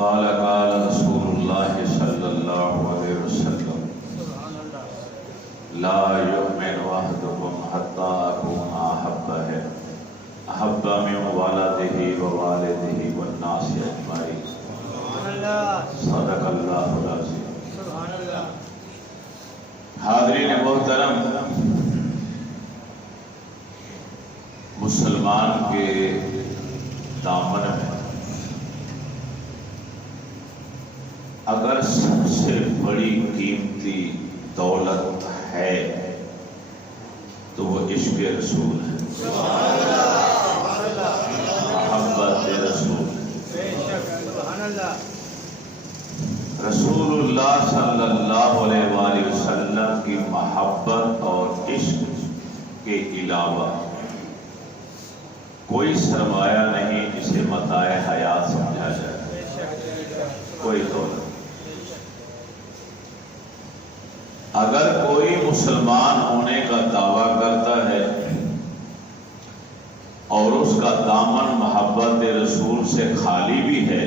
قال رسول اللہ صلی اللہ علیہ وسلم لا یؤمن احدکم حتی اکون احب من والدہ ووالدہ والناس اجمعین۔ صدق اللہ العظیم۔ حاضرین محترم، مسلمان کے دامن میں اگر سب سے بڑی قیمتی دولت ہے تو وہ عشق رسول ہے، محبت رسول ہے۔ رسول اللہ صلی اللہ علیہ وآلہ وسلم کی محبت اور عشق کے علاوہ کوئی سرمایہ نہیں جسے متاع حیات سمجھا جائے، کوئی دولت۔ اگر کوئی مسلمان ہونے کا دعویٰ کرتا ہے اور اس کا دامن محبت رسول سے خالی بھی ہے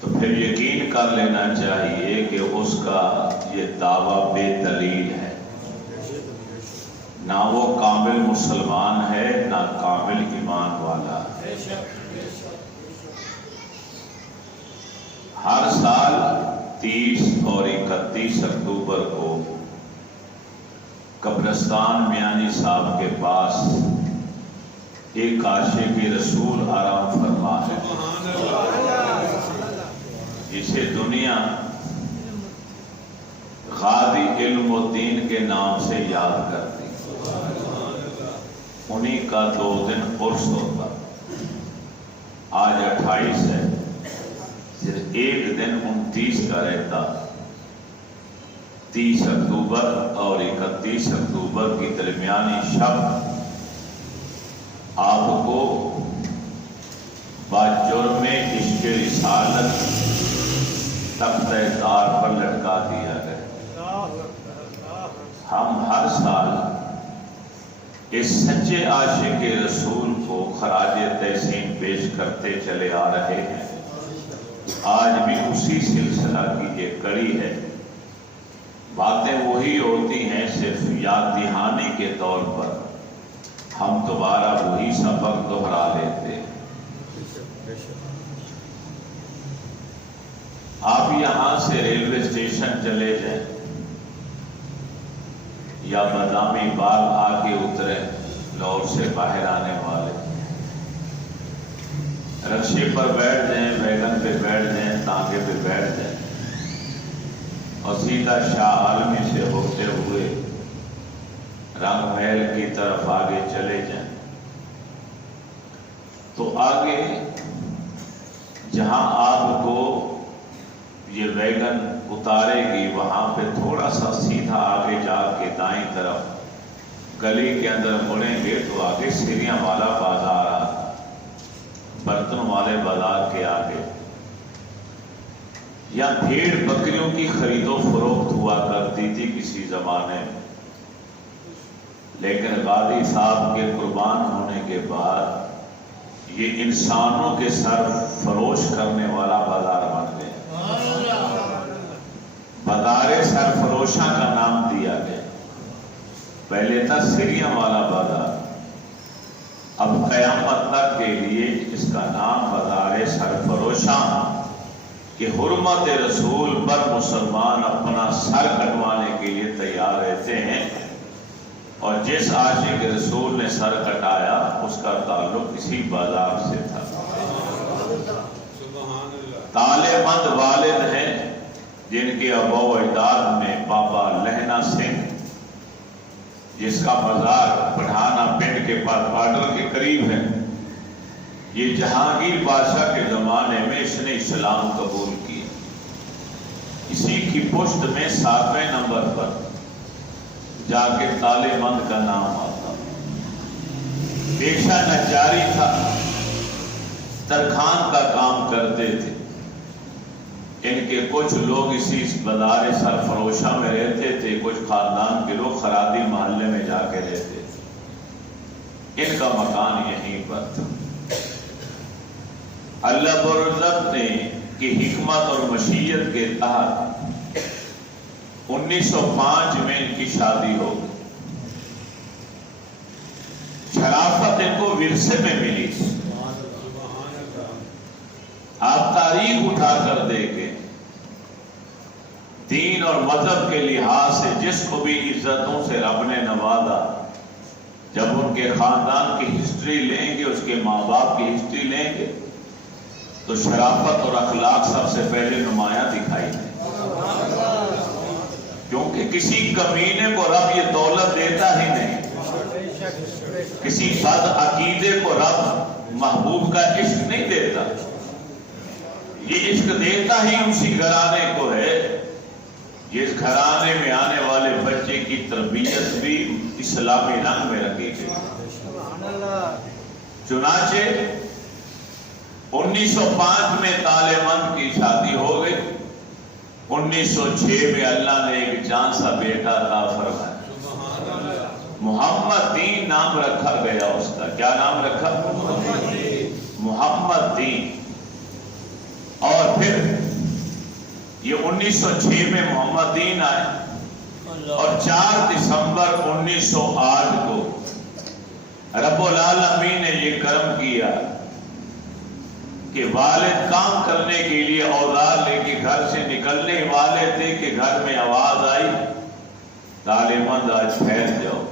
تو پھر یقین کر لینا چاہیے کہ اس کا یہ دعویٰ بے دلیل ہے، نہ وہ کامل مسلمان ہے نہ کامل ایمان والا ہے۔ ہر سال 30 اور 31 اکتوبر کو قبرستان میانی صاحب کے پاس ایک عاشق رسول آرام فرما ہے جسے دنیا غازی علم الدین کے نام سے یاد کرتی، انہی کا 2 دن عرس ہوتا۔ آج 28 ہے، صرف ایک دن 29 کا رہتا۔ 30 اکتوبر اور 31 اکتوبر کی درمیانی شب آپ کو باجرم عشق رسالت تختہ دار پر لٹکا دیا گیا۔ ہم ہر سال اس سچے عاشق رسول کو خراج تحسین پیش کرتے چلے آ رہے ہیں۔ آج بھی اسی سلسلہ کی ایک کڑی ہے۔ باتیں وہی ہوتی ہیں، صرف یاد دہانی کے طور پر ہم دوبارہ وہی سبق دہرا لیتے ہیں۔ آپ یہاں سے ریلوے اسٹیشن چلے جائیں یا بادامی باغ آ کے اتریں، لاہور سے باہر آنے والے رکشے پر بیٹھ جائیں، ویگن پہ بیٹھ جائیں، تانگے پہ بیٹھ جائیں اور سیدھا شاہ عالمی سے ہوتے ہوئے رنگ محل کی طرف آگے چلے جائیں تو آگے جہاں آپ کو یہ ویگن اتارے گی وہاں پہ تھوڑا سا سیدھا آگے جا کے دائیں طرف گلی کے اندر مڑیں گے تو آگے سیریاں والا بازار آ، برتن والے بازار کے آگے یا بھیڑ بکریوں کی خرید و فروخت ہوا کرتی تھی کسی زمانے میں، لیکن غازی صاحب کے قربان ہونے کے بعد یہ انسانوں کے سر فروش کرنے والا بازار بن گیا۔ بازار سرفروشاں کا نام دیا گیا۔ پہلے تھا سیریاں والا بازار، اب قیامت تک کے لیے اس کا نام بازار سرفروشاں، کہ حرمت رسول پر مسلمان اپنا سر کٹوانے کے لیے تیار رہتے ہیں، اور جس عاشق رسول نے سر کٹایا اس کا تعلق اسی بازار سے تھا۔ تالے مند والد ہیں جن کے ابا و اجداد میں بابا لہنا سنگھ، جس کا مزار پٹھانا پنڈ کے پاس بارڈر کے قریب ہے، یہ جہانگیر بادشاہ کے زمانے میں اس نے اسلام قبول کیا۔ اسی کی پشت میں 7ویں نمبر پر جا کے تالے مند کا نام آتا۔ پیشہ نجاری تھا، ترخان کا کام کرتے تھے۔ ان کے کچھ لوگ اسی بازار سرفروشاں میں رہتے تھے، کچھ خاندان کے لوگ خرادی محلے میں جا کے رہتے تھے۔ ان کا مکان یہیں پر تھا۔ اللہ برعزت نے کی حکمت اور مشیت کے تحت 1905 میں ان کی شادی ہو گئی۔ شرافت ان کو ورثے میں ملی۔ آپ تاریخ اٹھا کر دیکھیں، دین اور مذہب کے لحاظ سے جس کو بھی عزتوں سے رب نے نوازا، جب ان کے خاندان کی ہسٹری لیں گے، اس کے ماں باپ کی ہسٹری لیں گے، تو شرافت اور اخلاق سب سے پہلے نمایاں دکھائی دیں، کیونکہ کسی کمینے کو رب یہ دولت دیتا ہی نہیں، کسی بد عقیدے کو رب محبوب کا عشق نہیں دیتا، یہ عشق دیتا ہی اسی گھرانے کو ہے جس گھرانے میں آنے والے بچے کی تربیت بھی اسلامی رنگ میں رکھی گئی۔ چنانچہ 1905 میں طالبان کی شادی ہو گئی۔ 1906 میں اللہ نے ایک جان سا بیٹا عطا فرمایا، محمد دین نام رکھا گیا اس کا۔ کیا نام رکھا؟ محمد دین۔ اور پھر یہ 1906 میں محمد دین آئے، اور 4 دسمبر 1908 کو رب العالمین نے یہ کرم کیا کہ والد کام کرنے کے لیے اوزار لے کے گھر سے نکلنے والے تھے کہ گھر میں آواز آئی، طالبان آج ٹھہر جاؤ۔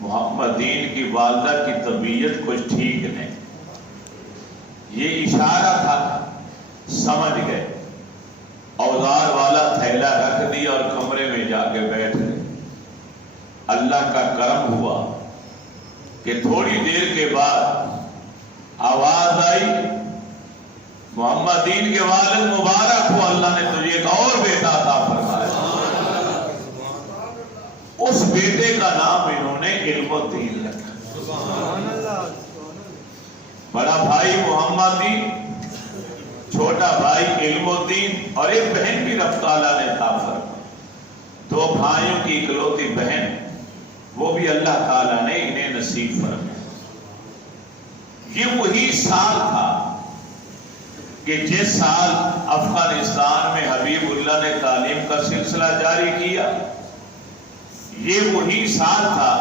محمد دین کی والدہ کی طبیعت کچھ ٹھیک نہیں، یہ اشارہ تھا، سمجھ گئے، اوزار والا تھیلا رکھ دیا اور کمرے میں جا کے بیٹھ گئے۔ اللہ کا کرم ہوا کہ تھوڑی دیر کے بعد آواز آئی، محمد دین کے والد مبارک ہو، اللہ نے تجھے ایک اور بیٹا عطا فرمایا۔ اس بیٹے کا نام انہوں نے علم الدین رکھا۔ بڑا بھائی محمد دین، چھوٹا بھائی علم الدین، اور ایک بہن بھی رب تعالیٰ نے عطا فرمائی۔ 2 بھائیوں کی اکلوتی بہن، وہ بھی اللہ تعالیٰ نے انہیں نصیب فرمایا۔ یہ وہی سال تھا کہ جس سال افغانستان میں حبیب اللہ نے تعلیم کا سلسلہ جاری کیا، یہ وہی سال تھا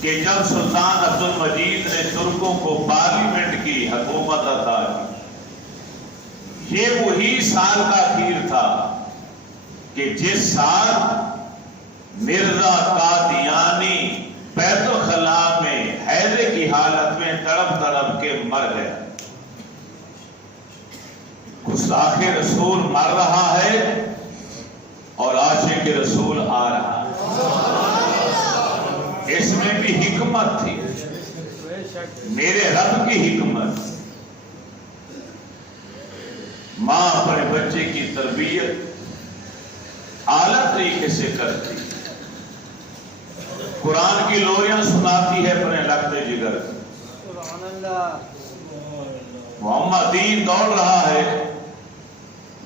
کہ جب سلطان عبد المجید نے ترکوں کو پارلیمنٹ کی حکومت عطا کی، یہ وہی سال کا اخیر تھا کہ جس سال مرزا قادیانی بیت الخلاء میں حیضے کی حالت میں تڑپ تڑپ کے مر گئے۔ گستاخ رسول مر رہا ہے اور عاشق رسول آ رہا ہے۔ اس میں بھی حکمت تھی، میرے رب کی حکمت۔ ماں اپنے بچے کی تربیت اعلیٰ طریقے سے کرتی، قرآن کی لوریاں سناتی ہے اپنے لگتے جگر۔ محمد دین دوڑ رہا ہے،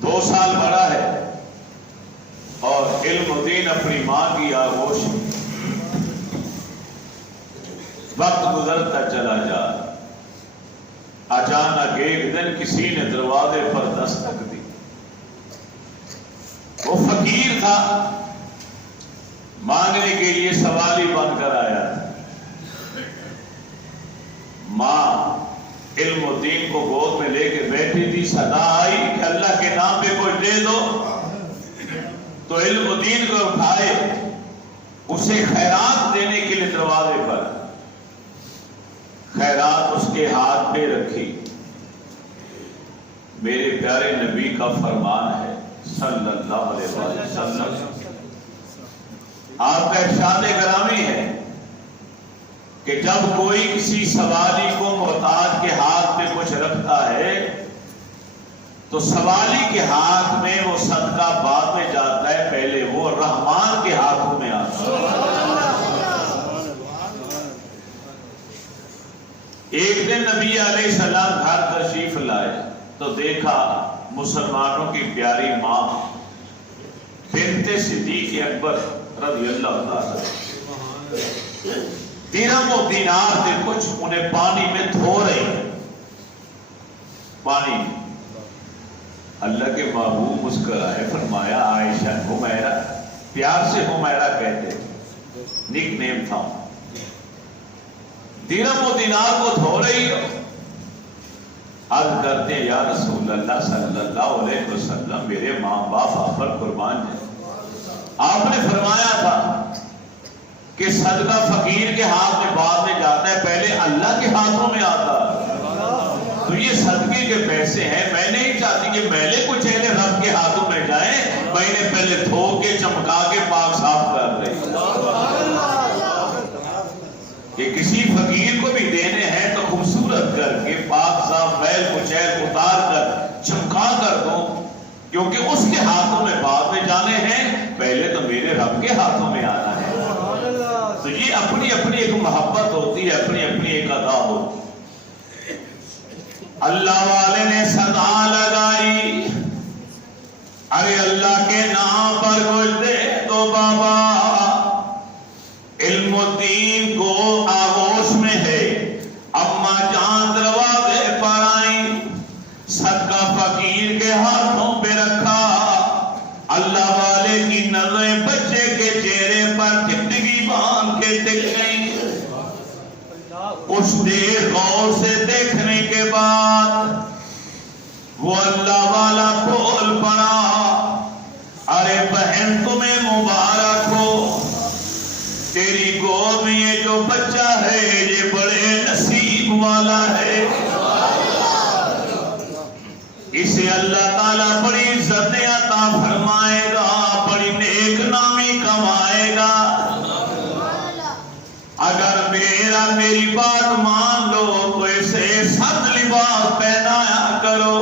2 سال بڑا ہے، اور علم الدین اپنی ماں کی آغوش۔ وقت گزرتا چلا جا، اچانک ایک دن کسی نے دروازے پر دستک دی۔ وہ فقیر تھا، مانگنے کے لیے سوالی بن کر آیا تھا۔ ماں علم الدین کو گود میں لے کے بیٹھی تھی، صدا آئی کہ اللہ کے نام پہ کچھ دے دو، تو علم الدین کو اٹھائے، اسے خیرات دینے کے لیے دروازے پر خیرات اس کے ہاتھ پہ رکھی۔ میرے پیارے نبی کا فرمان ہے صلی اللہ علیہ وسلم، آپ کا ارشاد گرامی ہے کہ جب کوئی کسی سوالی کو محتاج کے ہاتھ پہ کچھ رکھتا ہے تو سوالی کے ہاتھ میں وہ صدقہ بعد میں جاتا ہے، پہلے وہ رحمان کے ہاتھوں میں آتا ہے۔ ایک دن نبی علیہ السلام گھر تشریف لائے تو دیکھا مسلمانوں کی پیاری ماں بنت صدیق اکبر رضی اللہ تعالی درہم و دینار تھے کچھ، انہیں پانی میں دھو رہے ہیں، پانی۔ اللہ کے محبوب مسکرائے، فرمایا عائشہ، حمیرہ، پیار سے حمیرہ کہتے، نک نیم تھا، درہم و دینار کو دھو رہی ہو؟ عرض کرتے یا رسول اللہ صلی اللہ علیہ وسلم، میرے ماں باپ آپ پر قربان ہیں، آپ نے فرمایا تھا کہ صدقہ فقیر کے ہاتھ میں بعد میں جاتا ہے، پہلے اللہ کے ہاتھوں میں آتا ہے، تو یہ صدقے کے پیسے ہیں، میں نہیں چاہتی کہ میلے کچھ اہل رب کے ہاتھوں میں جائیں، میں نے پہلے دھو کے چمکا کے پاک صاف کر رہی، کہ کسی فقیر کو بھی دینے ہیں تو خوبصورت کر کے پاک صاف میل کچیل اتار کر چمکا کر دو، کیونکہ اس کے ہاتھوں میں بعد میں جانے ہیں، پہلے تو میرے رب کے ہاتھوں میں آنا ہے۔ تو یہ اپنی اپنی ایک محبت ہوتی ہے، اپنی اپنی ایک ادا ہوتی ہے۔ اللہ والے نے صدا لگائی، ارے اللہ کے نام پر کچھ دے تو بابا، علم الدین کو آغوش میں ہے، اما جان دروازے پر آئیں، صدقہ فقیر کے ہاتھوں پہ رکھا، اللہ والے کی نظریں بچے کے چہرے پر ٹکٹکی باندھ کے ٹک گئی، اس دیر غور سے دیکھنے کے بعد وہ اللہ والا بول پڑا، ارے بہن تمہیں مبارک ہو، تیری گود میں یہ جو بچہ ہے یہ بڑے نصیب والا ہے، اسے اللہ تعالیٰ بڑی عزتیں عطا فرمائے گا، بڑی نیک نامی کمائے گا، اگر میری بات مان لو تو اسے سب لباس پہنایا کرو۔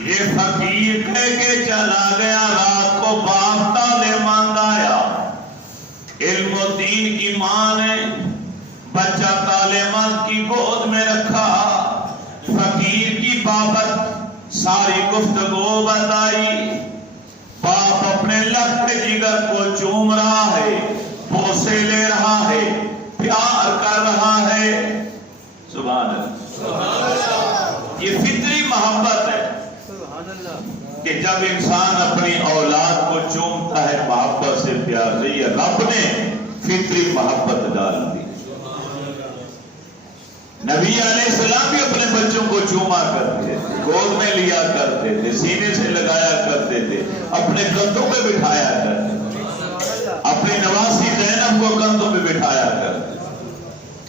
یہ فقیر کہہ کے چلا گیا، رات کو باپ تعلیمات آیا، علم الدین کی ماں نے بچہ تعلیمات کی گود میں رکھا، فقیر کی بابت ساری گفتگو بتائی، باپ اپنے لخت جگر کو چوم رہا ہے، بوسے لے رہا ہے، پیار کر رہا ہے، سبحان اللہ، یہ فطری محبت ہے کہ جب انسان اپنی اولاد کو چومتا ہے محبت سے، پیار سے، یہ رب نے فطری محبت ڈال دی۔ نبی علیہ السلام بھی اپنے بچوں کو چوما کرتے تھے، گود میں لیا کرتے تھے، سینے سے لگایا کرتے تھے، اپنے کندھوں پہ بٹھایا کرتے تھے، اپنی نواسی زینب کو کندھوں پہ بٹھایا کرتے تھے،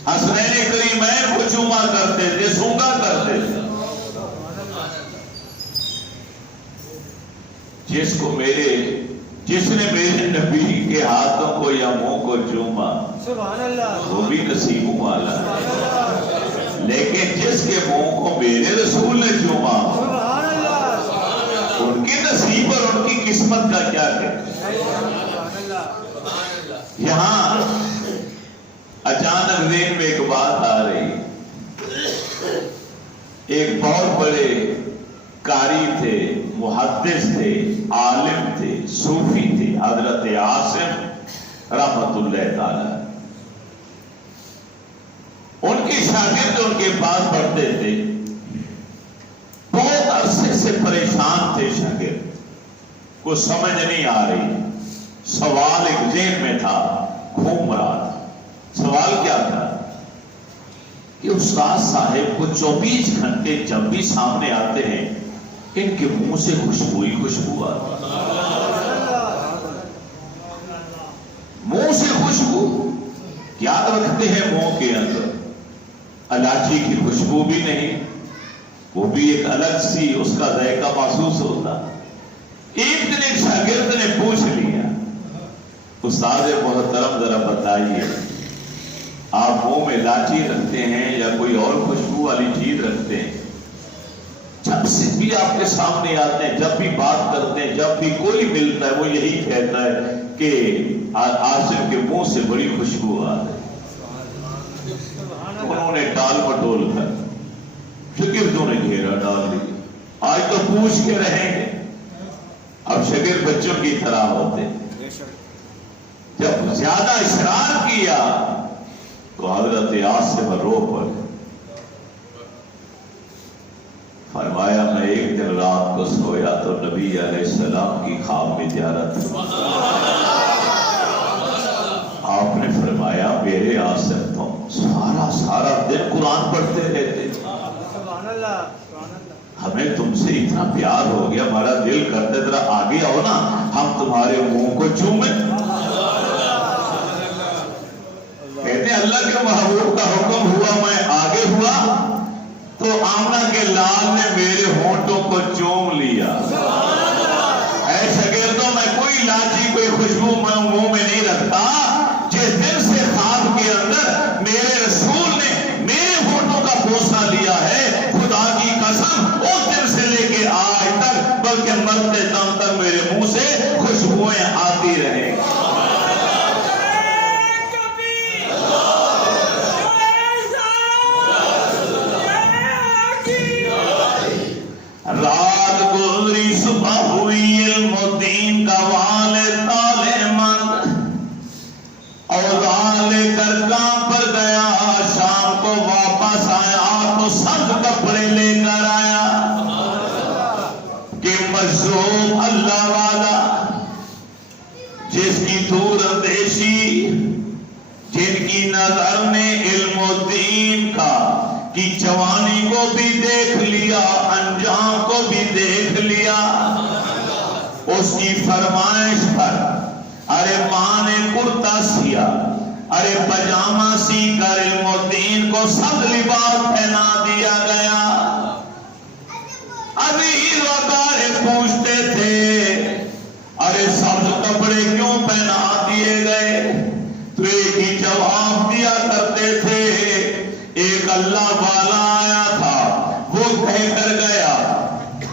حسنین کریمین کو چوما کرتے تھے، سونگا کرتے تھے۔ جس نے میرے نبی کے ہاتھوں کو یا منہ کو چوما وہ بھی نصیبوں والا ہے، لیکن جس کے منہ کو میرے رسول نے چوما ان کی نصیب اور ان کی قسمت کا کیا کہتے۔ یہاں اچانک ذہن میں ایک بات آ رہی، ایک بہت بڑے قاری تھے، محدث تھے، عالم تھے، صوفی تھے، حضرت عاصم رحمت اللہ تعالی، ان کے شاگرد ان کے پاس پڑھتے تھے، بہت عرصے سے پریشان تھے شاگرد، کچھ سمجھ نہیں آ رہی، سوال ایک ذہن میں تھا گھوم رہا تھا، سوال کیا تھا کہ استاد صاحب کو 24 گھنٹے جب بھی سامنے آتے ہیں ان کے منہ سے خوشبو ہی خوشبو آتی، منہ سے خوشبو، یاد رکھتے ہیں منہ کے اندر الائچی کی خوشبو بھی نہیں، وہ بھی ایک الگ سی اس کا ذائقہ محسوس ہوتا۔ ایک دن ایک شاگرد نے پوچھ لیا، استاد محترم ذرا بتائیے آپ منہ میں الائچی رکھتے ہیں یا کوئی اور خوشبو والی چیز رکھتے ہیں؟ جب سے بھی آپ کے سامنے آتے ہیں، جب بھی بات کرتے ہیں، جب بھی کوئی ملتا ہے وہ یہی کہتا ہے کہ عاصم کے منہ سے بڑی خوشبو آتی ہے۔ انہوں نے ٹال مٹول کر شاگردوں نے گھیرا ڈال دیا، آج تو پوچھ کے رہیں گے، اب شاگرد بچوں کی طرح ہوتے، جب زیادہ اصرار کیا تو حضرت عاصم روح پر فرمایا میں ایک دن رات کو سویا تو نبی علیہ السلام کی خواب میں زیارت آپ نے فرمایا میرے عاصم تم سارا دن قرآن پڑھتے رہتے، ہمیں تم سے اتنا پیار ہو گیا، ہمارا دل کرتے ذرا آگے آؤ نا، ہم تمہارے منہ کو چومیں۔ کہتے ہیں اللہ کے محبوب کا حکم ہوا، میں آگے ہوا تو آمنہ کے لال نے میرے ہونٹوں کو چوم لیا۔ اے شاگردوں، میں کوئی لاچی کوئی خوشبو میں منہ میں نہیں رکھتا، جس دن سے خواب کے اندر میرے رسول نے میرے ہونٹوں کا بوسہ لیا ہے، خدا کی قسم اس دن سے لے کے آج تک بلکہ مرتے دم تک میرے منہ سے خوشبوئیں آتی رہیں۔ رات گزری صبح ہوئی، علم الدین کا والد طالع مند اوزار لے کر کام پر گیا، شام کو واپس آیا تو سخت کپڑے لے کر آیا کہ مظلوم اللہ والا جس کی دور اندیشی، جن کی نظر نے علم الدین کا کی جوانی کو بھی دیکھ لیا، انجام کو بھی دیکھ لیا، اس کی فرمائش پر ارے ماں نے کرتا سیا، ارے پجامہ سی کر علم الدین کو سب لباس پہنا دیا گیا۔ ابھی وقارے پوچھتے تھے ارے سبز کپڑے کیوں پہنا دیے گئے، تو ایک ہی جواب دیا کرتے تھے، ایک اللہ والا آیا تھا، وہ کہہ کر گیا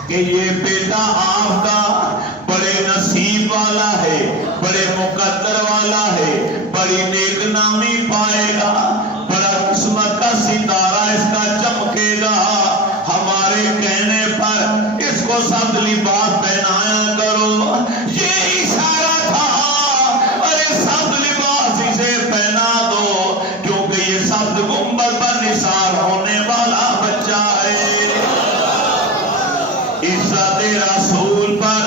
کہ یہ بیٹا آپ کا بڑے نصیب والا ہے، بڑے مقدر والا ہے، بڑی نیک نامی پائے گا، بڑا قسمت کا ستارہ اس کا چمکے گا، ہمارے کہنے پر اس کو سب لباس پہنایا کرو۔ یہ اشارہ تھا، ارے سب لباس اسے پہنا دو، کیونکہ یہ سب گنبد پر نثار ہونے والا بچہ ہے۔ عزت رسول پر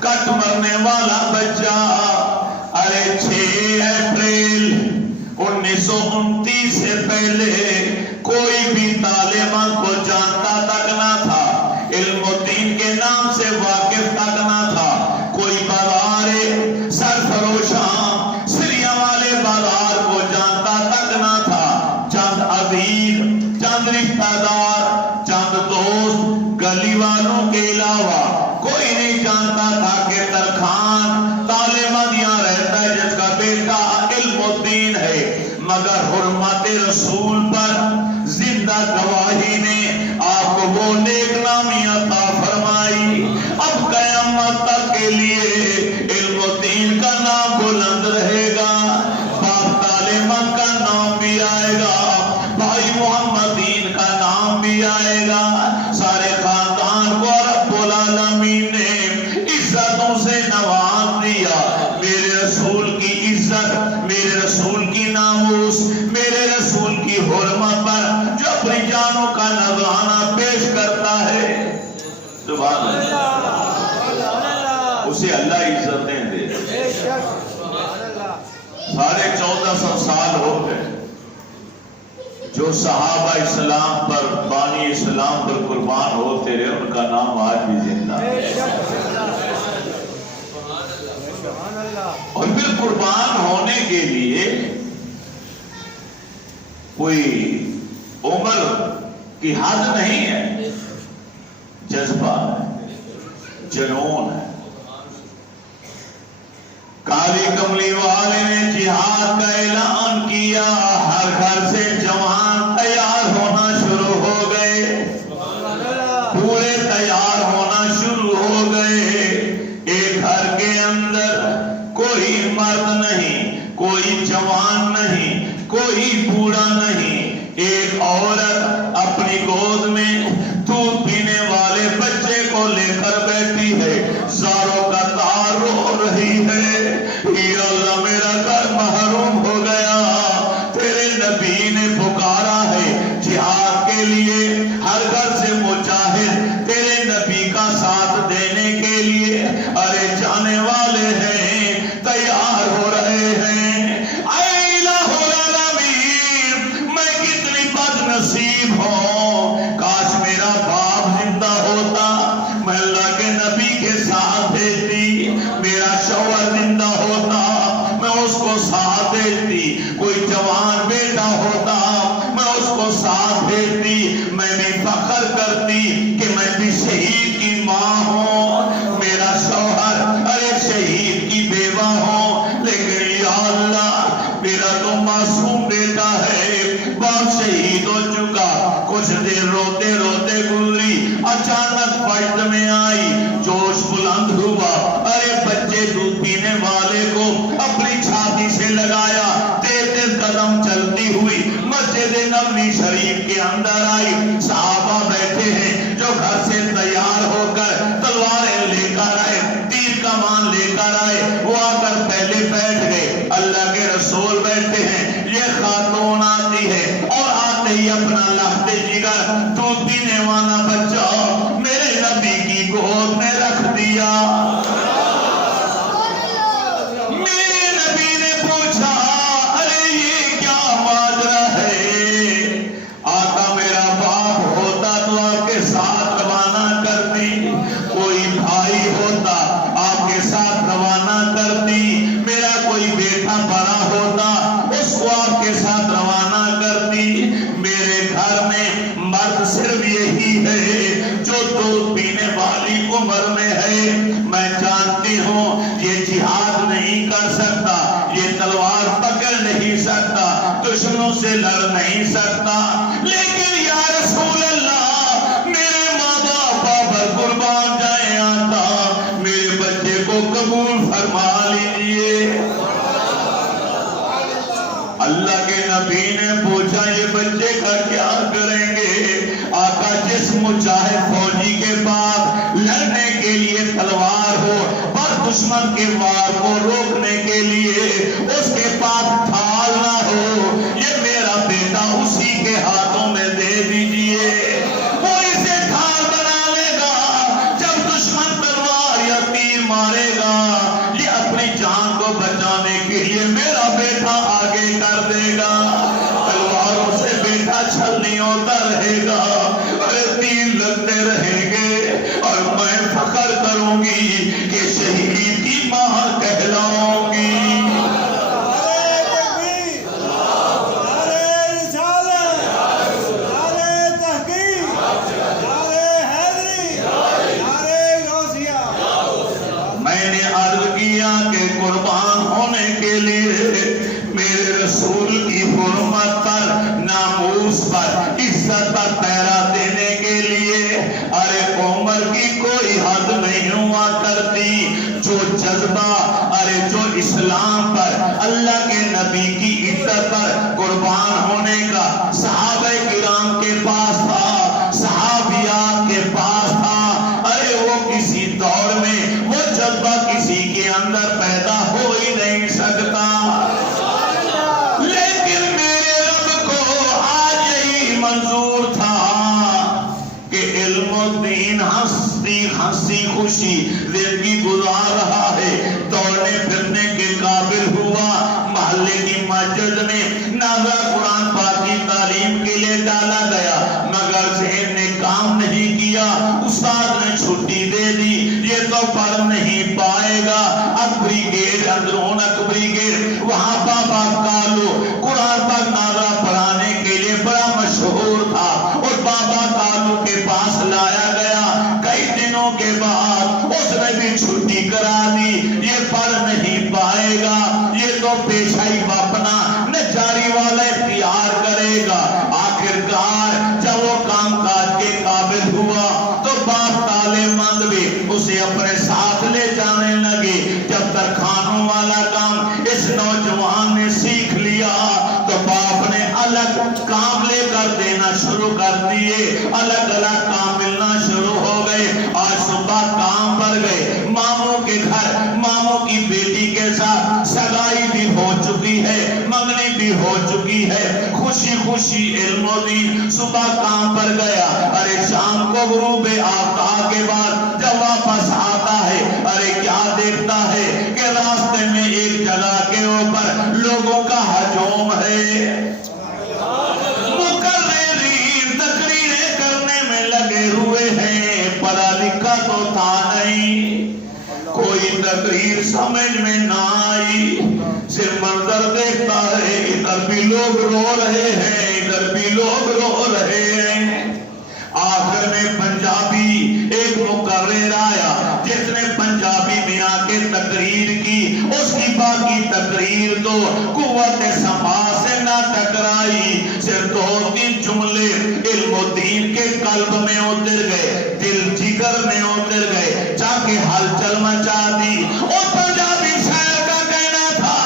کٹ مرنے والا بچہ۔ ارے 6 اپریل 1929 سے پہلے کوئی بھی طالبان کو جانتا تک نہ تھا، علم الدین کے نام سے واقف تک نہ تھا، کوئی بازار سرفروشاں سریا والے بازار کو جانتا تک نہ تھا، چند عزیز، چند رشتہ دار، چند دوست، گلی والوں کے علاوہ کوئی نہیں جانتا تھا کہ ترخان طالبان یہاں رہتا ہے جس کا بیٹا علم الدین ہے، مگر حرمت رسول پر زندہ گواہی نے آپ کو وہ نیک نامی عطا فرمائی۔ اب قیامت تک کے لیے علم الدین کا نام بلند رہے گا، باپ طالبان کا نام بھی آئے گا، بھائی محمدین کا نام بھی آئے گا، سارے خاندان کو رب العالمین نے عزتوں سے نواز دیا۔ میرے رسول کی عزت، میرے رسول کی ناموس، میرے رسول کی حرمت پر جو اپنی جانوں کا نذرانہ پیش کرتا ہے، سبحان اللہ، اسے اللہ عزتیں دے۔ 1450 سال ہو گئے جو صحابہ اسلام پر، بانی اسلام پر قربان ہوتے رہے، ان کا نام آج بھی زندہ ہے۔ اور پھر قربان ہونے کے لیے کوئی عمر کی حد نہیں ہے، جذبہ ہے، جنون ہے۔ کالی کملی والے نے جہاد کا اعلان کیا، ہر گھر سے جوان تیار ہونا شروع ہو گئے، پورے تیار ہونا شروع ہو گئے۔ ایک گھر کے اندر کوئی مرد نہیں، کوئی جوان نہیں، کوئی بوڑھا نہیں، ایک عورت اپنی گود میں دودھ پینے والے بچے کو لے کر بیٹھی ہے، زاروں کا تار رو رہی ہے، یا اللہ میرا گھر محروم ہو گیا، تیرے نبی بھیجتی، کوئی جوان بیٹا ہوتا میں اس کو ساتھ بھیجتی، میں بھی فخر کرتی کہ میں بھی شہید کی ماں ہوں، میرا شوہر ارے شہید کی بیوہ ہوں، لیکن یا اللہ میرا تو معصوم بیٹا ہے، باپ شہید ہو چکا۔ کچھ دیر روتے روتے گزری، اچانک فجر میں آئی، جوش بلند ہوا، ارے بچے دودھ پینے والے کو اپنی چھاتی سے لگایا، تیز تیز قدم چلتی ہوئی مسجد نبوی شریف کے اندر آئی۔ صحابہ بیٹھے ہیں جو گھر سے تیار ہو کر تلواریں لے کر آئے، تیر کمان لے کر آئے، وہ آ کر پہلے بیٹھ گئے۔ اللہ کے رسول بیٹھے ہیں، یہ خاتون آتی ہے اور آتے ہی اپنا لخت جگر دودھ پینے والا بچہ میرے نبی کی گود میں رکھ دیا۔ میرے نبی نے پوچھا ارے یہ کیا ماجرا ہے؟ آقا میرا باپ ہوتا تو آپ کے ساتھ روانہ کرتی، کوئی بھائی ہوتا آپ کے ساتھ روانہ کرتی، میرا کوئی بیٹا بڑا ہوتا اس کو آپ کے ساتھ روانہ کرتی، میرے گھر میں مرد صرف یہی ہے جو دودھ پینے والی عمر میں ہے، میں جانتی ہوں یہ جہاد نہیں کر سکتا، یہ تلوار پکڑ نہیں سکتا، دشمنوں سے لڑ نہیں سکتا، لیکن یا رسول اللہ میرے ماں باپ پر قربان جائیں، آتا میرے بچے کو قبول فرما لیجئے۔ اللہ کے نبی نے پوچھا یہ بچے کا کیا کریں گے؟ آقا جس مجاہد فوجی کے پاس لڑنے کے لیے تلوار ہو پر دشمن کے وار کو روکنے کے لیے اس کے پاس ڈھال نہ ہو، یہ میرا بیٹا اسی کے ہاتھوں میں دے دیجئے، وہ اسے ڈھال بنا لے گا، جب دشمن تلوار یا تیر مارے گا یہ اپنی جان کو بچانے کے لیے میرا بیٹا آگے کر دے گا، تلواروں سے بیٹا چھلنی ہوتا رہے گا، ارے تیر لگتے رہیں گے، اور میں فخر کروں گی کہ شہید کی ماں کہلاؤں گی۔ میں نے عرض کیا کہ قربان ہونے کے لیے میرے رسول کی حرمت پر، ناموس پر، عزت پر پہرا دینے کے لیے ارے عمر کی کوئی حد نہیں ہوا کرتی، جو جذبہ ارے جو اسلام پر اللہ کے نبی کی عزت پر قربان ہونے کا صحابہ کرام کے پاس تھا، صحابیات کے پاس تھا، ارے وہ کسی دور میں وہ جذبہ کسی کے اندر پیدا ہو ہی نہیں سکتا، لیکن میرے رب کو آج یہی منظور تھا کہ علم و دین ہنسی خوشی زندگی گزار رہا ہے، دوڑنے پھرنے کے قابل ہوا، محلے کی مسجد میں نازلہ قرآن پاک کی تعلیم کے لیے ڈالا گیا، مگر ذہن نے کام نہیں کیا، استاد نے چھٹی دے دی، یہ تو پڑھ نہیں پائے گا، اکبری گیٹ اندرون اکبری گیٹ وہاں بابا کالو قرآن پاک نازلہ پڑھانے کے لیے بڑا مشہور تھا، اور بابا کالو کے پاس لایا گیا، کئی دنوں کے بعد اس نے بھی چھٹی کرا دی، یہ پڑھ نہیں پائے گا، یہ تو پیشہ ہی اپنا نجاری والا اختیار کرے گا، آخرکار جب وہ کام کاج کے قابل ہوا تو باپ تالے مند بھی اسے اپنے ساتھ لے جانے لگے، جب ترخانوں والا کام اس نوجوان نے سیکھ لیا تو باپ نے الگ کام لے کر دینا شروع کر دیے، الگ الگ کام ملنا شروع ہو گئے، آج صبح کام پر گئے، ماموں کے گھر ماموں کی بیٹی کے ساتھ سگائی بھی ہو چکی ہے، منگنی بھی ہو چکی ہے، خوشی خوشی علم و دین صبح کام پر گیا، ارے شام کو غروب آفتاب کے بعد جب واپس آتا ہے، ارے کیا دیکھتا ہے کہ راستے میں ایک جگہ کے اوپر لوگوں کا ہجوم ہے، مقررین تقریریں کرنے میں لگے ہوئے ہیں، پڑھا لکھا تو تھا نہیں، کوئی تقریر سمجھ میں نہ آئی، صرف منظر دیکھتا ہے رہے، ادھر بھی لوگ رو رہے ہیں، ادھر بھی لوگ رو رہے ہیں۔ آخر میں پنجابی ایک مقرر آیا جس نے پنجابی میں آ کے تقریر کی، اس کی باقی تقریر تو قوت سماع سے نہ ٹکرائی، صرف 2-3 جملے علم و دین کے قلب میں اتر گئے، دل جگر میں اتر گئے، جا کے ہلچل مچا دی۔ اور پنجابی شاعر کا کہنا تھا،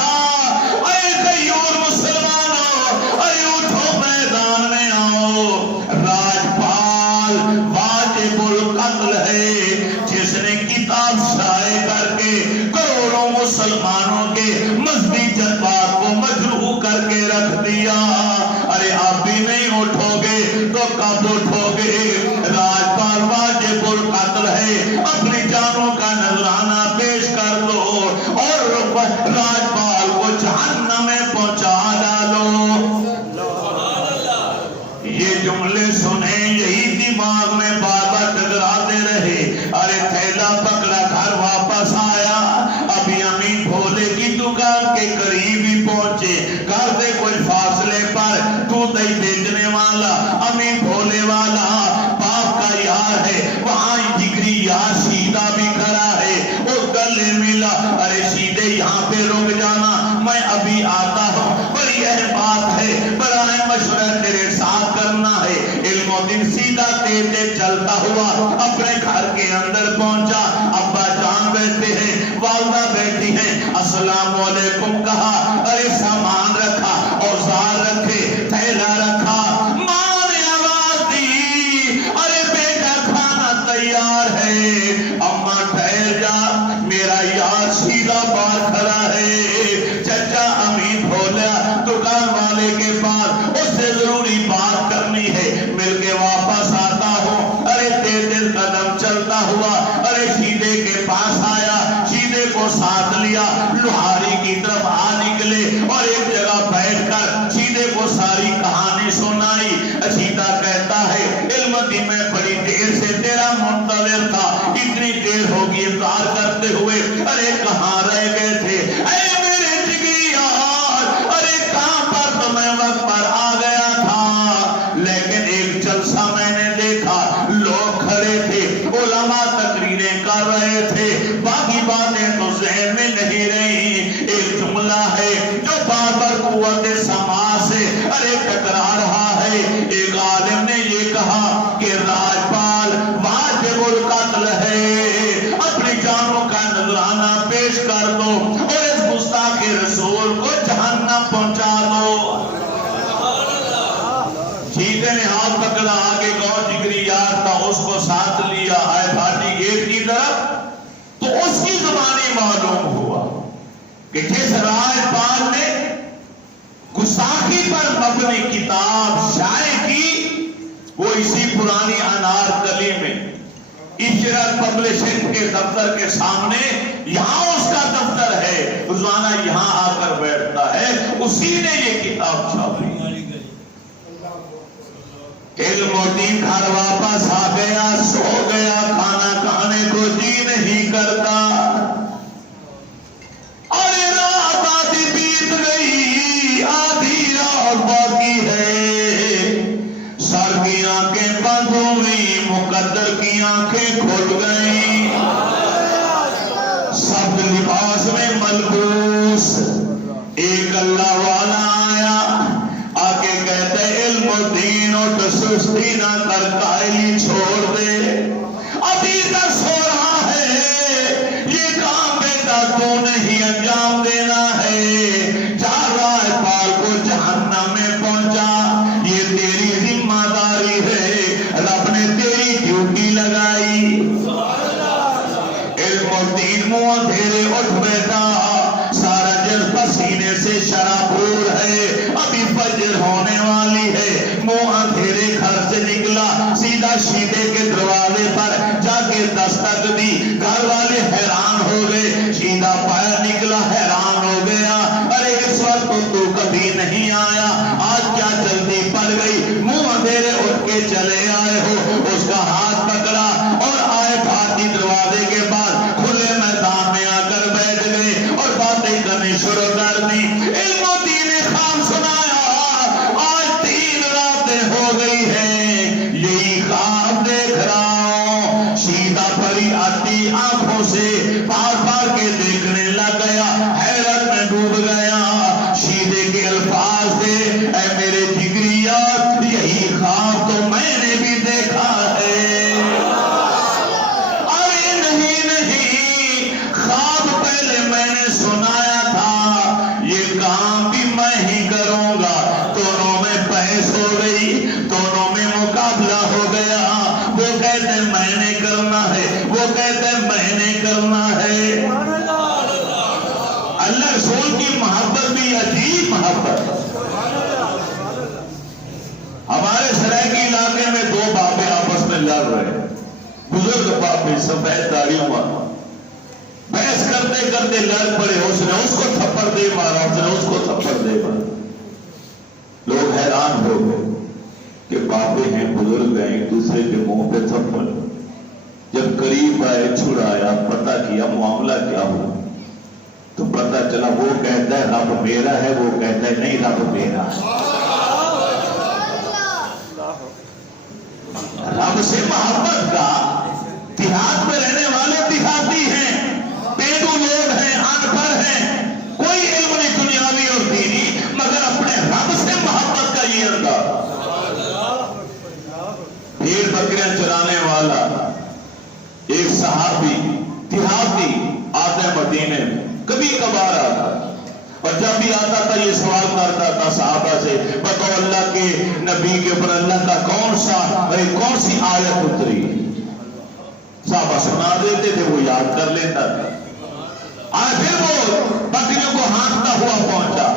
اے غیور مسلمانوں، اے اٹھو میدان میں آؤ، راجپال واجب القتل ہے جس نے کتاب شائع کر کے کروڑوں مسلمانوں کے مذہبی جذبات کو مجروح کر کے رکھ دیا۔ ارے آپ بھی نہیں اٹھو گے تو کب اٹھو گے؟ راجپال واجب القتل ہے، اپنی جانوں کا نذرانہ پیش کر دو اور راجپال کو جہنم میں پہنچا ڈالو۔ یہ جملے سنیں، یہی دماغ میں بار بار ٹکراتے رہے۔ ارے تھیلا پکڑا گھر واپس آیا، ابھی امین بھولے کی دکان کے قریب ہی پہنچے، گھر سے کوئی فاصلے پر دودھ دہی بیچنے والا امین بھولے والا باپ کا یار ہے، وہاں جگری یار شیدہ بھی کھڑا ہے، وہ گلے ملا، ارے شیدے یہاں پہ رک جانا، میں ابھی آتا ہوں، بڑی اہم بات ہے، بڑا اہم مشورہ تیرے ساتھ کرنا ہے۔ علم و دین سیدھا تیزے چلتا ہوا اپنے گھر کے اندر پہنچا، ابا جان بیٹھے ہیں، والدہ بیٹھی ہیں، السلام علیکم کہا، ارے سامان رکھا، اوزار رکھے، تھیلا رکھا، ماں نے آواز دی، ارے بیٹا کھانا تیار ہے، اماں ٹھہر جا، میرا یار سیدھا باہر کھڑا ہے، چچا امین بھولا دکان والے کے پاس، اس سے ضروری بات کرنی ہے، مل کے واپس آتا ہوں۔ ارے تیز قدم چلتا ہوا، ارے شیدے کے پاس آیا، شیدے کو ساتھ لیا، لوہاری کی طرف آ نکلے اور ایک جگہ بیٹھ کر شیدے کو ساری کہانی سنائی۔ شیدہ کہتا ہے، علم دین میں بڑی دیر سے تیرا منتظر تھا، اتنی دیر ہوگی انتظار کرتے ہوئے، ارے کہاں رہ گئے تھے اے میرے جگری یار، ارے کہاں پر تو میں وقت پر آ گیا تھا، لیکن ایک جلسہ میں نے دیکھا، لوگ کھڑے تھے، علماء تقریریں کر رہے تھے، باقی باتیں تو ذہن میں نہیں رہی، ایک جملہ ہے جو بار بار قوت سماع سے ارے ٹکرا رہا ہے۔ ایک عالم نے یہ کہا کہ راجپال واجب القتل ہے، اپنی جانوں کا نذرانہ پیش کر دو اور اس گستاخ رسول کو جہنم پہنچا دو۔ شیدے نے ہاتھ پکڑا، آگے گو جگری یار تھا، اس کو ساتھ لیا، آئے بھاٹی گیٹ کی طرف، تو اس کی زبانی معلوم ہوا کہ جس راجپال نے گستاخی پر مبنی کتاب شائع کی، وہ اسی پرانی انارکلی میں اشرت پبلشنگ کے دفتر کے سامنے، یہاں اس کا دفتر ہے، روزانہ یہاں آ کر بیٹھتا ہے، اسی نے یہ کتاب چھاپی۔ علم و دین گھر واپس آ گیا، سو گیا، کھانا کھانے کو جی نہیں کرتا، ارے رات آدھی بیت گئی، آدھی رات باقی ہے، سر کی آنکھیں بند ہوئی، مقدر کی آنکھیں کھل گئی، سب لباس میں ملبوس ایک اللہ والا آیا، آگے کہتے علم و دین اور سستی نہ کر، کائلی چھوڑ دے، ابھی تک سو رہا ہے، یہ کام بیٹا تو نہیں انجام دینا ہے، چار راجپال کو جہنم میں پہنچا، یہ تیری ذمہ داری ہے، رب نے تیری ڈیوٹی لگائی۔ علم و دین منہ اندھیرے اٹھ بیٹھا، سارا جل پسینے سے شرابور ہے، ابھی فجر ہونے والی ہے، منہ اندھیرے گھر سے نکلا، سیدھا شیدے کے دروازے پر جا کے دستک دی، گھر والے حیران ہو گئے، شیدہ باہر نکلا، حیران ہو گیا، ارے اس وقت تو کبھی نہیں آیا، آج کیا جلدی پڑ گئی، منہ اندھیرے اٹھ کے چلے آئے ہو، اس کا ہاتھ پکڑا اور آئے بھارتی دروازے کے بعد کھلے میدان میں آ کر بیٹھ گئے اور باتیں کرنی شروع کر دی۔ علم و دین محبت. ہمارے سرائکی علاقے میں دو باپے آپس میں لڑ رہے, بزرگ باپے سفید داڑھیوں والا, بحث کرتے کرتے لڑ پڑے. اس نے اس کو تھپڑ دے مارا, اس نے اس کو تھپڑ دے مارا. لوگ حیران ہو گئے کہ باپے ہیں, بزرگ ہیں, ایک دوسرے کے منہ پہ تھپڑ. جب قریب آئے, چھڑایا, پتہ کیا معاملہ کیا ہوا, تو پتہ چلا وہ کہتا ہے رب میرا ہے, وہ کہتا ہے نہیں رب میرا ہے. رب سے محبت کا, دیہات میں رہنے والے دیہاتی ہیں, پیڑو لوگ ہیں, ان پڑھ ہیں, کوئی علم نہیں دنیاوی اور دینی, مگر اپنے رب سے محبت کا یہ انداز. بھیڑ بکریاں چرانے والا ایک صحابی دیہاتی آتے مدینے میں, کبھی کبھار آتا, اور جب بھی آتا تھا یہ سوال کرتا تھا صحابہ سے, بتاؤ اللہ کے نبی کے اوپر اللہ کا کون سی آیت اتری. صحابہ سنا دیتے تھے, وہ یاد کر لیتا تھا. آج پھر وہ بکریوں کو ہانکتا ہوا پہنچا,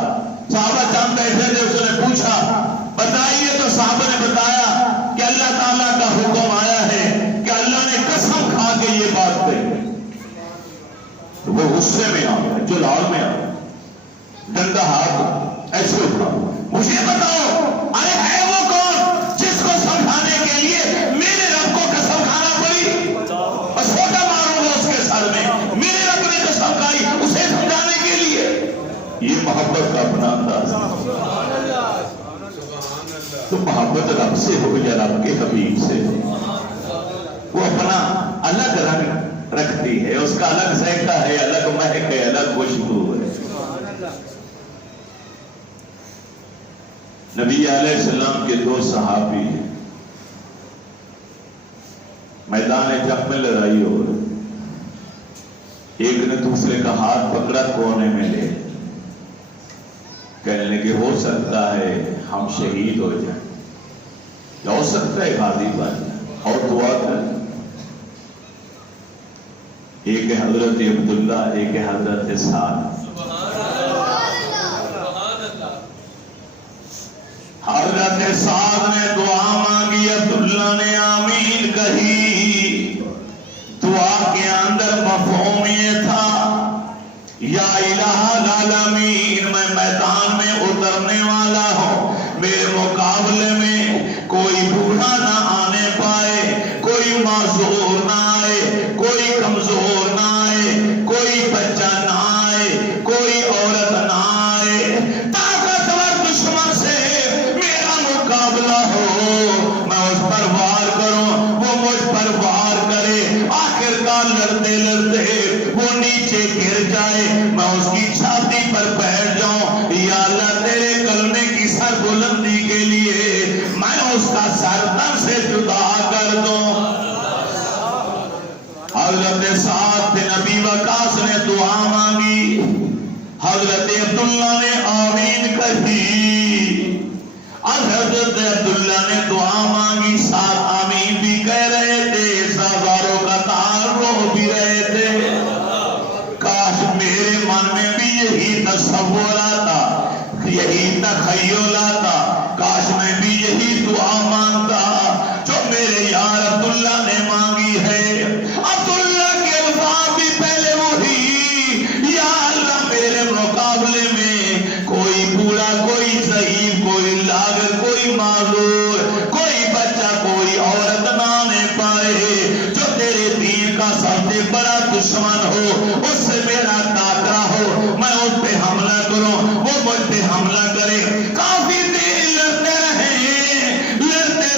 صحابہ چند بیٹھے تھے, اس نے پوچھا بتائیے, تو صحابہ نے بتایا کہ اللہ تعالیٰ کا حکم آیا ہے کہ اللہ نے قسم کھا کے یہ بات کہی. وہ غصے میں آ گئے, جلال میں آ گئے, ڈنڈا ہاتھ ایسے اٹھا, مجھے بتاؤ ارے ہے وہ کون جس کو سمجھانے کے لیے میرے رب کو قسم کھانا پڑی, اور چھوٹا ماروں گا اس کے سر میں, میرے رب نے قسم کھائی اسے سمجھانے کے لیے. یہ محبت کا اپنا انداز ہے. تو محبت رب سے ہو یا رب کے حبیب سے, وہ اپنا الگ رنگ رکھتی ہے, اس کا الگ ذائقہ ہے, الگ مہک ہے, الگ خوشبو ہے. نبی علیہ السلام کے دو صحابی ہیں, میدان جنگ میں لڑائی ہو رہی, ایک نے دوسرے کا ہاتھ پکڑا, کونے میں لے, کہنے لگے ہو سکتا ہے ہم شہید ہو جائیں, یا ہو سکتا ہے غازی بن جائیں, اور دعا کر. ایک ہے حضرت عبداللہ, ایک ہے حضرت سعد. حضرت سعد نے دعا مانگی, عبداللہ نے آمین کہی. دعا کے اندر مفہوم یہ تھا, یا الہ العالمین, میں میدان میں اترنے والا ہوں, میرے مقابلے میں کوئی بوڑھا نہ آنے پائے, کوئی معذور نہ آئے, کوئی کمزور نہ آئے, کوئی بچہ نہ آئے, کوئی عورت نہ آئے. طاقتور دشمن سے میرا مقابلہ ہو, میں اس پر وار کروں, وہ مجھ پر وار کرے, آخرکار لڑتے لڑتے وہ نیچے گر جائے, میں اس کی چھاتی پر بیٹھ جاؤں. یا اللہ تیرے کلمے کی سر بلندی کے لیے میں اس کا سر تن سے جدا کر دوں. حضرت سعد بن ابی وقاص نے دعا مانگی, حضرت عبداللہ نے آمین کہی. حضرت عبداللہ نے دعا مانگی, ساتھ آمین بھی کہہ رہے تھے, سازاروں کا تعارف بھی رہے تھے. کاش میرے من میں بھی یہی تصور آتا, یہی تخیل آتا, کاش میں بھی یہی دعا مانگتا جو میرے یار عبداللہ نے مانگی ہے. عبداللہ کے الفاظ بھی پہلے وہی, یا اللہ میرے مقابلے میں کوئی بوڑھا, کوئی ضعیف, کوئی لاغر, کوئی معذور, کوئی بچہ, کوئی عورت نہ آنے پائے. جو تیرے دین کا سب سے بڑا دشمن ہو, اس سے میرا ٹاکرا ہو, میں اس پہ حملہ کروں, وہ مجھ پہ حملہ کرے. کافی دیر لڑتے رہے, لڑتے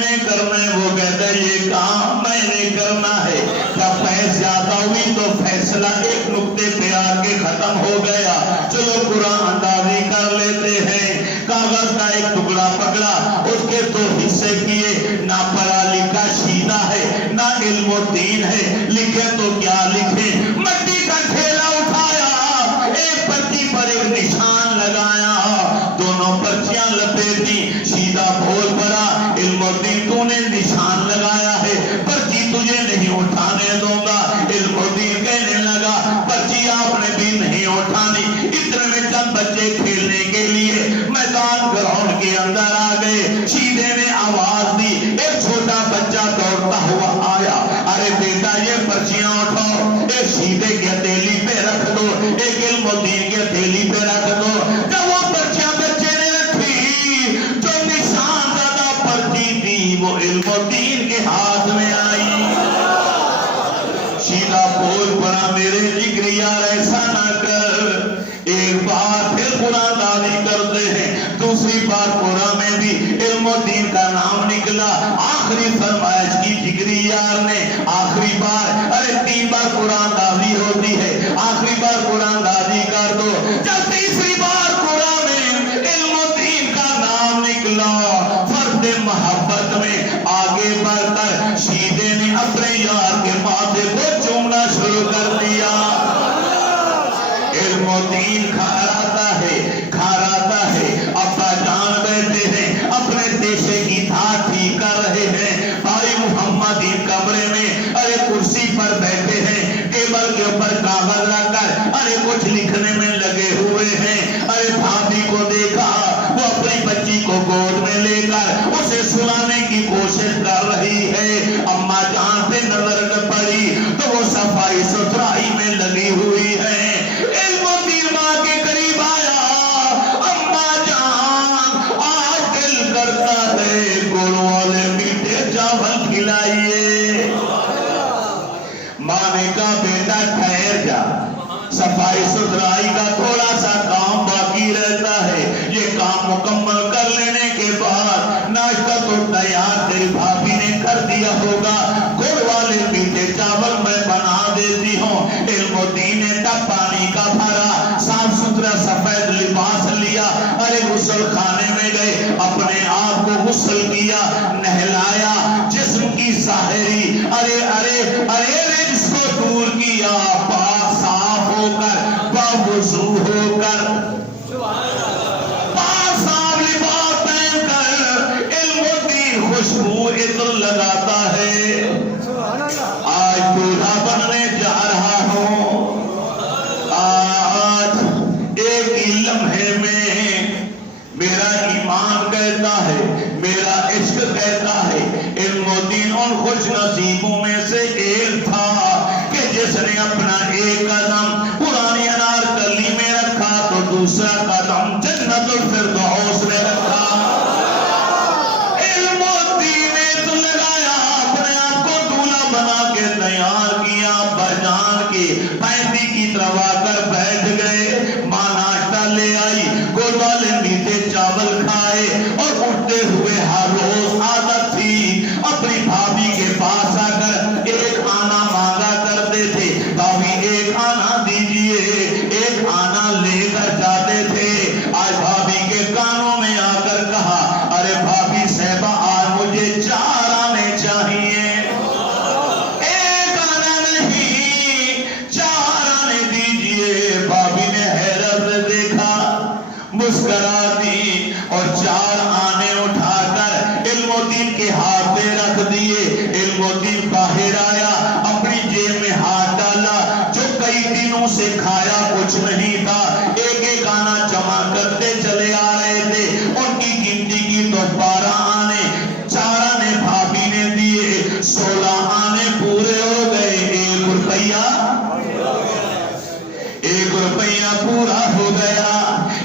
نے کرنا ہے، وہ کہتا ہے یہ کام میں نے کرنا ہے۔ جب بحث زیادہ ہوئی تو فیصلہ ایک نقطے پہ آ کے ختم ہو گیا، چلو قرآن اندازی کر لیتے ہیں۔ کاغذ کا ایک ٹکڑا پکڑا، اس کے دو حصے کیے، نہ پڑھا لکھا شیدہ ہے نہ علم و دین ہے، لکھے تو کیا لکھے، مٹی کا ٹھیلا اٹھایا، ایک پرچی پر ایک نشان لگایا، دونوں پرچیاں لپیٹی، شیدہ بول پڑا، علم و دین تو نے نشان لگایا ہے، پرچی تجھے نہیں اٹھانے دوں گا۔ علم و دین کہنے لگا پرچی آپ نے بھی نہیں اٹھانی۔ اتنے میں چند بچے کھیلنے کے لیے میدان گراؤنڈ کے اندر آ گئے، شیدے نے آواز دی، ایک چھوٹا بچہ دوڑتا ہوا آیا، ارے بیٹا یہ پرچیاں اٹھاؤ، ایک شیدے کی ہتھیلی پہ رکھ دو، ایک علم و دین کی ہتھیلی پہ رکھ دو۔ جب وہ پرچیاں بچے نے رکھی، جو نشان زدہ پرچی تھی وہ علم و دین کے ہاتھ میں آئی۔ شیدہ بول پڑا میرے جگری یار ایسا نہ کر، ایک بار پھر قرآن دادی کرتے ہیں، دوسری بار قرآن میں بھی علم و دین کا نام نکلا۔ آخری فرمائش کی جگری یار نے، آخری بار، ارے 3 بار قرآن دادی ہوتی ہے، آخری بار قرآن دادی کر دو۔ جب تیسری بار قرآن میں علم و دین کا نام نکلا، فرد محبت میں آگے بڑھ کر شیدے نے اپنے یار کے ماتھے کو چومنا شروع کر دیا۔ علم و دین کھاراتا ہے، ابا جان بیٹھے ہیں، اپنے دیشے کی دھاٹی کر رہے ہیں، بھائی محمد ان کمرے میں ارے کرسی پر بیٹھے ہیں، ٹیبل کے اوپر کاغذ رکھ کر ارے کچھ لکھنے میں لگے ہوئے ہیں۔ ارے بھابھی کو دیکھا، وہ اپنی بچی کو گود میں لے کر اسے سلانے کی کوشش کر رہی ہے۔ اما جان پہ نظر پڑی تو وہ صفائی ستھرائی میں لگی ہوئی ہے۔ علم و دین ماں کے قریب آیا، اما جان آج دل کرتا ہے گڑ والے میٹھے چاول کھلائیے۔ ماں نے کہا بیٹا ٹھہر جا، صفائی ستھرائی کا تھوڑا سا کام باقی رہتا ہے، یہ کام مکمل کر لینے کے بعد ناشتہ تو تیار تیری بھابھی نے کر دیا ہوگا، گڑ والے میٹھے چاول میں بنا دیتی ہوں۔ علم و دین نے ٹب پانی کا بھرا، صاف ستھرا سفید لباس لیا، ارے غسل خانے میں گئے، اپنے آپ کو غسل کیا، نہلایا، جسم کی ظاہری ارے رجس کو دور کیا، پاک صاف ہو کر باوضو ہو کر پاک صاف لباس پہن کر علم و دین خوشبو عطر لگاتا ہے۔ آج دولہا بننے جا رہا ہوں، آج ایک ہی لمحے میں میرا ایمان کہتا ہے، میرا عشق کہتا ہے، علم و دین ان خوش نصیبوں میں سے ایک تھا کہ جس نے اپنا ایک قدم پرانی انارکلی میں رکھا تو دوسرا قدم جنت الفردوس میں رکھا۔ علم و دین نے تو لگایا، اپنے آپ کو دولہا بنا کے تیار کیا، بجان کے پینتی کی طرف آ کر بیٹھ گئے۔ ماں ناشتہ لے آئی، گڑ والے میٹھے چاول کھائے، اور اٹھتے ہوئے ہر روز عادت تھی اپنی بھابھی کے پاس آ کر ایک آنا مانگا کرتے تھے، بھابھی ایک آنا دیجئے، ایک آنا لے کر جاتے تھے۔ آج بھابھی کے کانوں میں آ کر کہا، ارے بھابھی صاحبہ آج مجھے 4 آنے چاہیے، ایک آنا نہیں 4 آنے دیجئے۔ بھابھی نے حیرت سے دیکھا، مسکرا دی اور 4 آنے اٹھا کر علم و دین کے ہاتھ میں رکھ دیے۔ علم و دین باہر آیا، اپنی جیب میں ہاتھ ڈالا، جو کئی دنوں سے کھایا کچھ نہیں تھا، ایک ایک آنا جمع کرتے چلے آ رہے تھے، ان کی گنتی کی تو 12 آنے، 4 آنے بھابھی نے دیے، 16 آنے پورے ہو گئے، 1 روپیہ پورا ہو گیا۔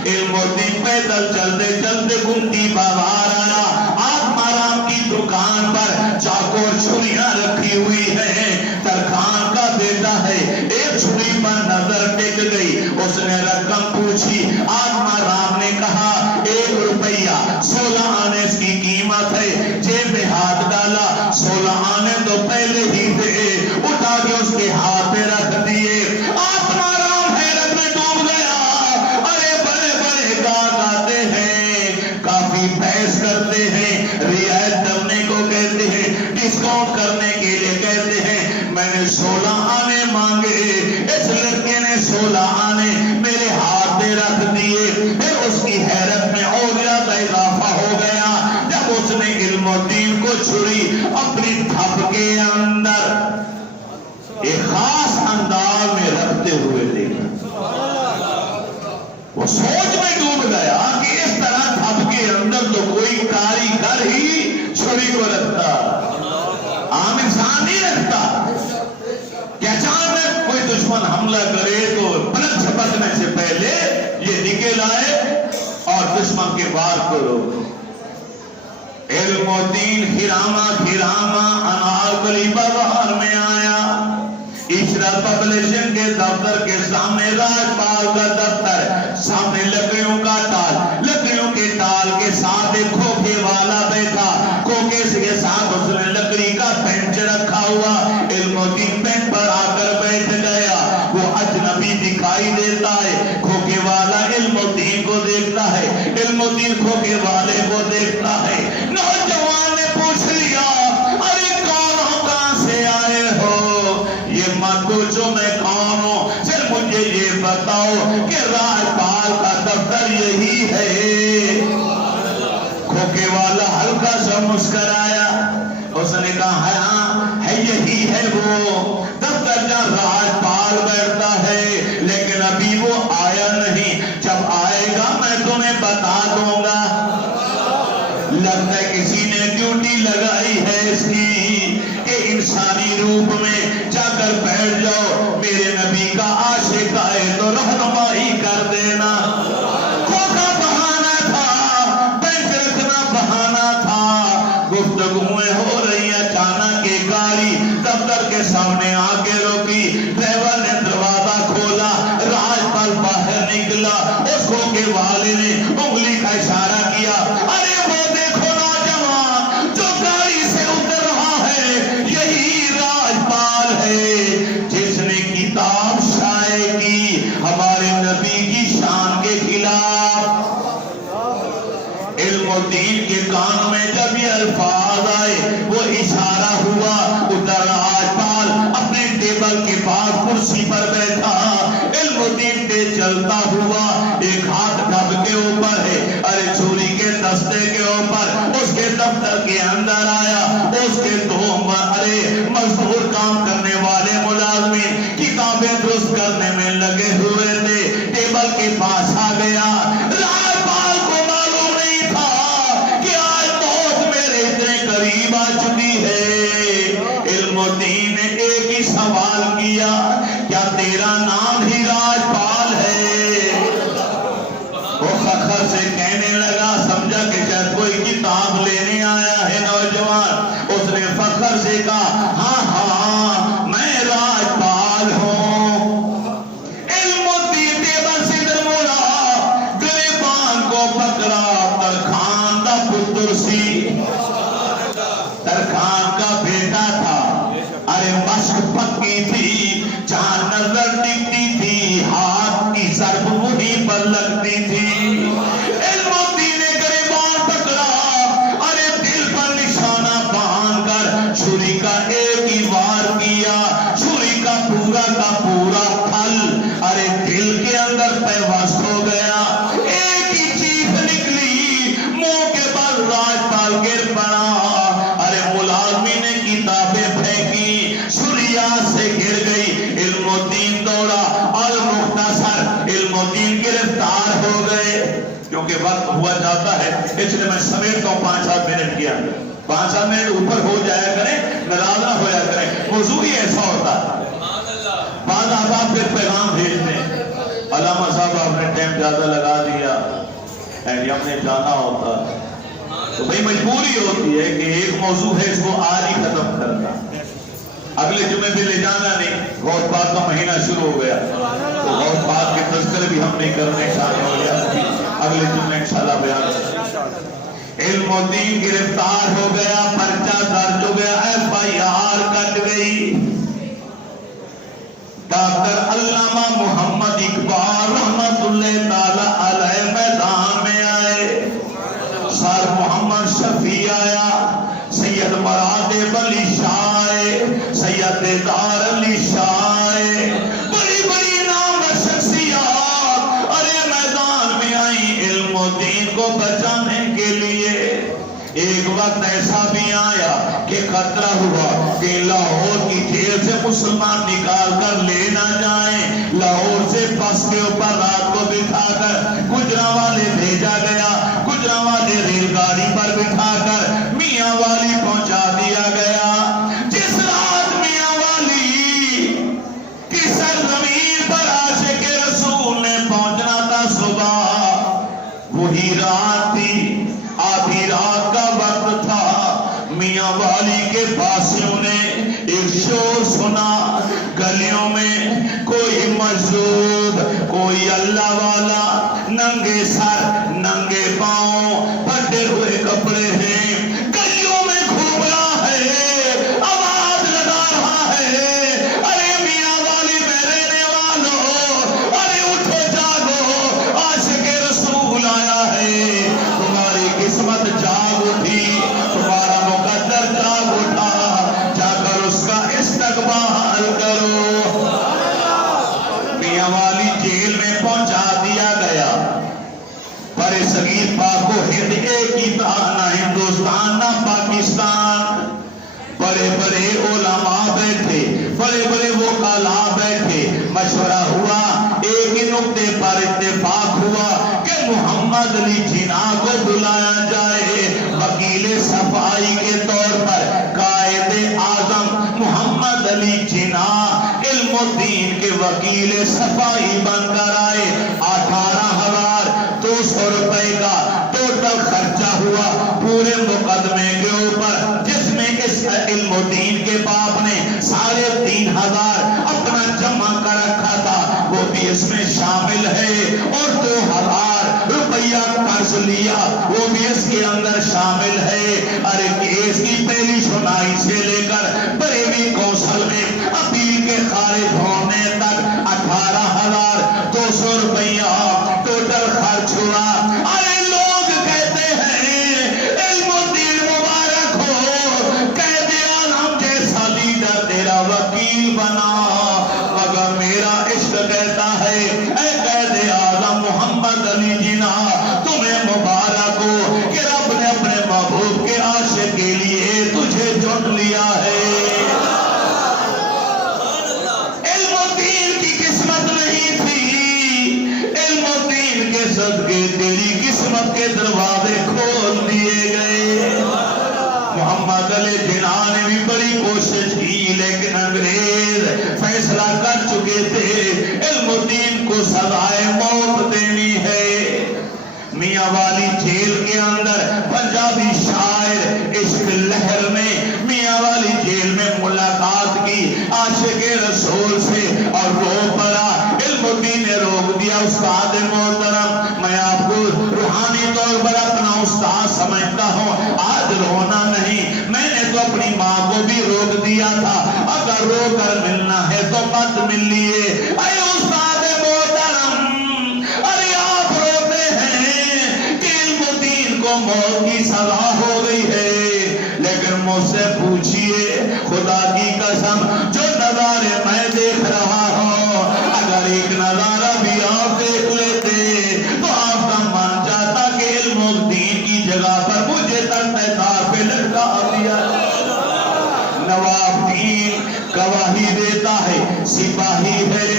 علم و دین پیدل چلتے چلتے گمتی بازار آیا، آرام کی دکان پر چاقو اور چھریاں رکھی ہوئی ہیں، ترخان کا بیٹا ہے، ایک چھری پر نظر ٹک گئی، اس نے رقم پوچھی، آرام نے کہا 1 روپیہ 16 آنے اس کی قیمت ہے، جیب میں ہاتھ ڈسکاؤنٹ کرنے کے لیے کہتے ہیں میں نے 16 آنے مانگے، اس لڑکے نے 16 آنے میرے ہاتھ میں رکھ دیے، پھر اس کی حیرت میں اور زیادہ اضافہ ہو گیا جب اس نے علم الدین کو چھری اپنی تھپ کے اندر ایک خاص انداز میں رکھتے ہوئے دیکھا۔ وہ سوچ میں ڈوب گیا کہ اس طرح تھپ کے اندر تو کوئی کاریگر ہی چھری کو رکھتا، عام انسان نہیں رکھتا کہ اچانک کوئی دشمن حملہ کرے تو پلک جھپکنے سے پہلے یہ نکل آئے اور دشمن کے وار کو روکے۔ علم الدین ہرامہ انارکلی بازار میں آیا، اشرا پبلشنگ کے دفتر کے سامنے راجپال کا دفتر، سامنے لکڑیوں کا ٹال، لکڑیوں کے ٹال کے ساتھ ایک کھوکے والا بیٹھا، کھوکے کے ساتھ اس نے لکڑی کا بینچ رکھا ہوا۔ علم الدین بینچ پر آ کر بیٹھ گیا، وہ اجنبی دکھائی دیتا ہے، کھوکے والا علم الدین کو دیکھتا ہے، علم الدین کھوکے والے کو دیکھتا ہے۔ نوجوان نے پوچھ لیا ارے کون ہو، کہاں سے آئے ہو؟ یہ مت پوچھو میں کون ہوں، صرف مجھے یہ بتاؤ کہ راجپال کا دفتر یہی ہے؟ کھوکے والا ہلکا سا مسکرایا، اس نے کہا ہاں ہے، یہی ہے وہ دفتر جہاں راجپال بیٹھتا ہے، لیکن ابھی وہ آیا نہیں، جب آئے گا میں تمہیں بتا دوں گا۔ لگتا ہے کسی نے ڈیوٹی لگائی ہے اس کی کہ انسانی روپ میں جا کر بیٹھ جاؤ، میرے نبی کا عاشق آئے تو رہنمائی کر دینا۔ کھوکا بہانہ تھا، بینچ رکھنا بہانہ تھا، گفتگویں ہو رہی، اچانک ایک گاڑی دفتر کے سامنے آ کے روکی، ڈرائیور نے دروازہ کھولا، راجپال باہر نکلا، اس کھوکے والے نے انگلی کا اشارہ کیا، ارے وہ دیکھو نوجوان جو گاڑی سے اتر رہا ہے یہی راجپال ہے جس نے کتاب شائع کی ہمارے نبی کی شان کے خلاف۔ علم الدین کے کان میں جب یہ الفاظ آئے وہ اشارہ ہوا، ادھر راجپال اپنے ٹیبل کے پاس کرسی پر بیٹھا، علم الدین پہ چلتا ہوا، ایک ہاتھ ڈھب کے اوپر ہے، ارے چھری کے دستے کے اوپر، اس کے دفتر کے اندر آیا، اس کے دو مزدور کام کرنے والے ملازمین کتابیں درست کرنے میں لگے ہوئے تھے، ٹیبل کے پاس آ گیا۔ راجپال کو معلوم نہیں تھا کہ آج موت میرے اتنے قریب آ چکی ہے۔ علم الدین نے ایک ہی سوال کیا، کیا تیرا نام ہی راجپال ہے؟ وہ فخر سے کہنے لگا، سمجھا کہ شاید کوئی کتاب لینے آیا ہے نوجوان، اس نے فخر سے کہا ہاں ہاں میں راجپال ہوں۔ علم الدین ٹیبل سے ادھر مڑا، گریبان کو پکڑا، ترکھان دا پتر سی، ترکھان کا بیٹا تھا، ارے مشق پکی تھی، جہاں نظر ٹکتی تھی ہاتھ کی ضرب وہیں پر لگتی تھی۔ علم الدین نے گریبان پکڑا، ارے دل پر نشانہ باندھ کر چھری کا ایک ہی وار کیا، چھری کا پورا پھل ارے دل کے اندر پیوست ہو گیا، ایک ہی چیخ نکلی، منہ کے بل راجپال گر پڑا، ارے ملازمی نے کتابیں پھینکی، چھری سے گر گئی، علم الدین دوڑا، المختصر علم الدین گرفتار ہو گئے۔ کیونکہ وقت ہوا جاتا ہے اس لیے میں سمیٹتا ہوں 5-7 منٹ کیا، 5-7 منٹ اوپر ہو جایا کریں، ناراض نہ ہویا کریں، موضوع ہی ایسا ہوتا ہے۔ بعض احباب پھر پیغام بھیجتے ہیں، علامہ صاحب آپ نے ٹائم زیادہ لگا دیا، ہم نے جانا ہوتا تو بھئی مجبوری ہوتی ہے کہ ایک موضوع ہے اس کو آج ہی ختم کرنا، اگلے جمعے بھی لے جانا نہیں، غوث پاک کا مہینہ شروع ہو گیا تو غوث پاک کے تذکرے بھی ہم نہیں کرنے شامل ہو گیا، اگلے جمعے انشاءاللہ بیان۔ علم الدین گرفتار ہو گیا، پرچہ درج ہو گیا، FIR کٹ گئی، ڈاکٹر علامہ محمد اقبال رحمت اللہ تعالی علیہ میدان میں آئے، سر محمد شفیع آیا، سید مراد علی بیدار علی شاہ بڑی بڑی نام شخصیات ارے میدان میں آئی علم و دین کو بچانے کے لیے۔ ایک وقت ایسا بھی آیا کہ خطرہ ہوا کہ لاہور کی جیل سے مسلمان نکال کر لے نہ جائیں۔ لاہور سے بس کے اوپر رات کو بٹھا کر گجرانوالے بھیجا گیا، گجرانوالے ریل گاڑی پر بٹھا کر میاں والی پہنچا دیا گیا۔ جس رات میاں والی کی سرزمین پر عاشق رسول نے پہنچنا تھا صبح، وہی رات تھی، آدھی رات کا وقت تھا۔ میاں والی کے پاسوں نے ایک شور سنا، گلیوں میں کوئی مجذوب، کوئی اللہ والا، ننگے سر ننگے پاؤں پھٹے ہوئے کپڑے ہیں، گلیوں میں گھوم رہا ہے، آواز لگا رہا ہے، ارے میاں والی میں رہنے والوں، ارے اٹھو جاگو، عاشق رسول آیا ہے، تمہاری قسمت جاگ اٹھی، تمہارا مقدر جاگ اٹھا، جا کر اس کا استقبال کرو۔ میاں والی جیل میں پہنچا دیا گیا۔ برے صغیر پاک و ہند ایک ہی تھا، نہ ہندوستان نہ پاکستان۔ بڑے بڑے علماء بیٹھے، بڑے بڑے وکلاء بیٹھے، مشورہ ہوا، ایک ہی نقطے پر اتفاق ہوا کہ محمد علی جناح کو بلایا جائے وکیل صفائی کے طور پر۔ قائد اعظم محمد علی جناح علم و دین کے وکیل صفائی بن کر آئے۔ 18,200 روپے کا ٹوٹل خرچہ ہوا پورے مقدمے کے اوپر، جس میں اس علم و دین کے باپ نے 3,500 اپنا جمع کر رکھا تھا، وہ بھی اس میں شامل ہے، اور 2,000 روپیہ قرض لیا، وہ بھی اس کے اندر شامل ہے۔ ارے کیس کی پہلی سنائی سے لے کر بریلی کونسل میں اپیل کے خارج ہونے تک 18,200 روپیہ ٹوٹل خرچ ہوا۔ ارے لوگ کہتے ہیں علم و دین مبارک ہو، قائد اعظم جیسا لیڈر تیرا وکیل بنا، مگر میرا عشق کہتا ہے اے قائد اعظم محمد علی جناح تمہیں مبارک ہو کہ رب نے اپنے محبوب کے عاشق کے لیے تجھے چن لیا ہے۔ علم و دین کی قسمت نہیں تھی، علم و دین کے صدقے تیری قسمت کے دروازے کھول دیے گئے۔ محمد علی جناح نے بھی بڑی کوشش کی، لیکن انگریز فیصلہ کر چکے تھے علم و دین کو سزائے موت دینی ہے۔ میاں والی جیل کے اندر پنجابی شاعر عشق لہر نے میاں والی جیل میں ملاقات کی عاشق رسول سے اور رو پڑا۔ علم و دین نے روک دیا، استاد محترم میں آپ کو روحانی طور پر اپنا استاد سمجھتا ہوں، آج رونا نہیں، میں نے تو اپنی ماں کو بھی روک دیا تھا، اگر رو کر ملنا ہے تو مت ملیے۔ اے استاد محترم، ارے آپ روتے ہیں کہ علم و دین کو موت کی سزا ہو گئی ہے، لیکن مجھ سے پوچھئے خدا کی قسم جو نظارے میں دیکھ رہا ہوں، اگر ایک نظارہ بھی آپ دیکھ لیتے تو آپ کا من چاہتا کہ علم و دین کی جگہ پر مجھے تار پہ لٹکا دیا۔ نواب دین گواہی دیتا ہے، سپاہی ہے،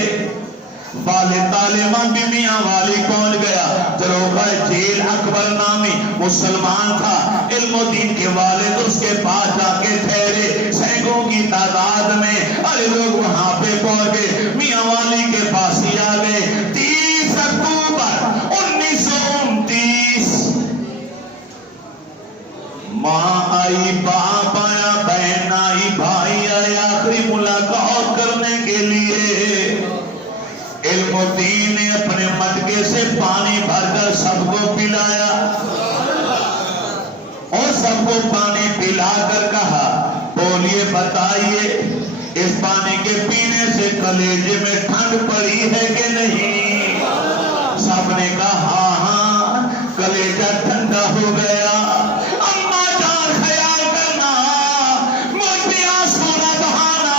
والد طالبان بھی میاں والی پہنچ گیا۔ دروغہ جیل اکبر نامی مسلمان تھا، علم و دین کے والد اس کے پاس جا کے ٹھہرے، سینکڑوں کی تعداد میں ارے لوگ وہاں پہ پہنچ گئے، میاں والی کے پاس ہی آ گئے۔ 30 اکتوبر 1929 ماں آئی، باپ آیا، بہن آئی، بھائی آئے آخری ملاقات کرنے کے لیے۔ علم و دین نے اپنے مٹکے سے پانی بھر کر سب کو پلایا اور سب کو پانی پلا کر کہا بولیے بتائیے اس پانی کے پینے سے کلیجے میں ٹھنڈ پڑی ہے کہ نہیں؟ سب نے کہا ہاں ہاں کلیجہ ٹھنڈا ہو گیا۔ اماں جان خیال کرنا، مجھ پہ آنسو نہ بہانا،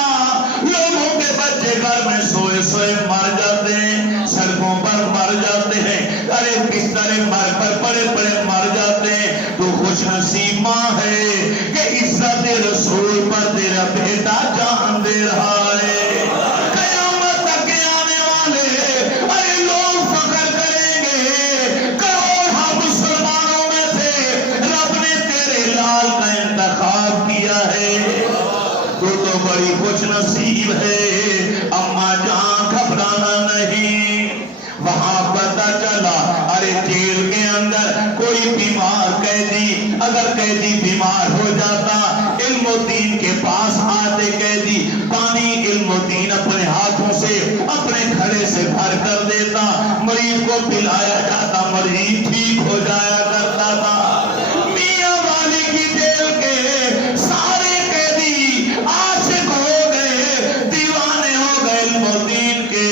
رہتا ہے، تو بڑی خوش نصیب ہے، اما جان گھبرانا نہیں۔ وہاں پتہ چلا ارے جیل کے اندر کوئی بیمار قیدی، اگر قیدی بیمار ہو جاتا علم الدین کے پاس آتے قیدی پانی علم الدین اپنے ہاتھوں سے اپنے گھڑے سے بھر کر دیتا، مریض کو پلایا جاتا، مریض ٹھیک ہو جایا کرتا تھا۔ میاں والی کی جیل کے سارے قیدی عاشق ہو گئے، دیوانے ہو گئے علم الدین کے،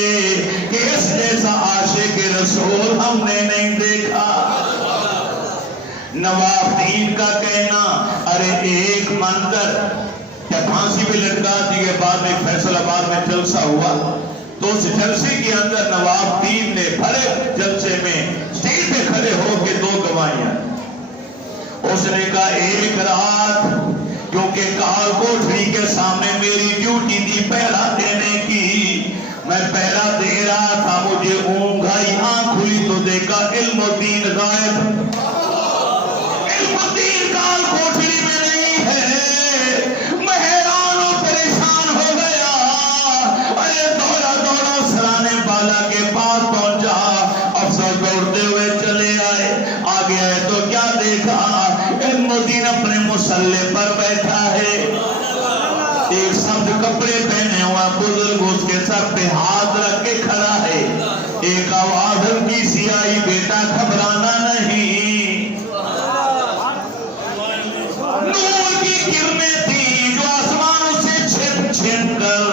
کہ اس جیسا عاشق رسول ہم نے نہیں دیکھا۔ نواب دین کا کہنا ارے ایک منظر جب پھانسی پہ لٹکا دیے، بعد میں فیصل آباد میں جلسہ ہوا، تو اس جلسے کے اندر نواب دین نے بڑے جلسے میں اسٹیج پہ کھڑے ہو کے دو گواہیاں، اس نے کہا ایک رات کیونکہ کال کوٹری کے سامنے میری ڈیوٹی تھی پہرا دینے کی، میں پہرا دے رہا تھا، مجھے اونگ آئی، آنکھ کھلی تو دیکھا علم الدین غائب، علم الدین کال کوٹری میں نہیں ہے، میں حیران و پریشان ہو گیا، ارے دوڑا دوڑا سرانے بالا کے پاس پہنچا، افسر دوڑتے ہوئے چلے آئے، آگے آئے تو کیا دیکھا، علم الدین اپنے مسلح پر بیٹھا ہے، ایک سبز کپڑے پہنے ہوا بزرگ اس کے سر پہ ہاتھ رکھ کے کھڑا ہے، ایک آواز ہلکی سی آئی بیٹا گھبرانا نہیں، نور کی کرنیں تھی جو آسمانوں سے چھپ چھپ کر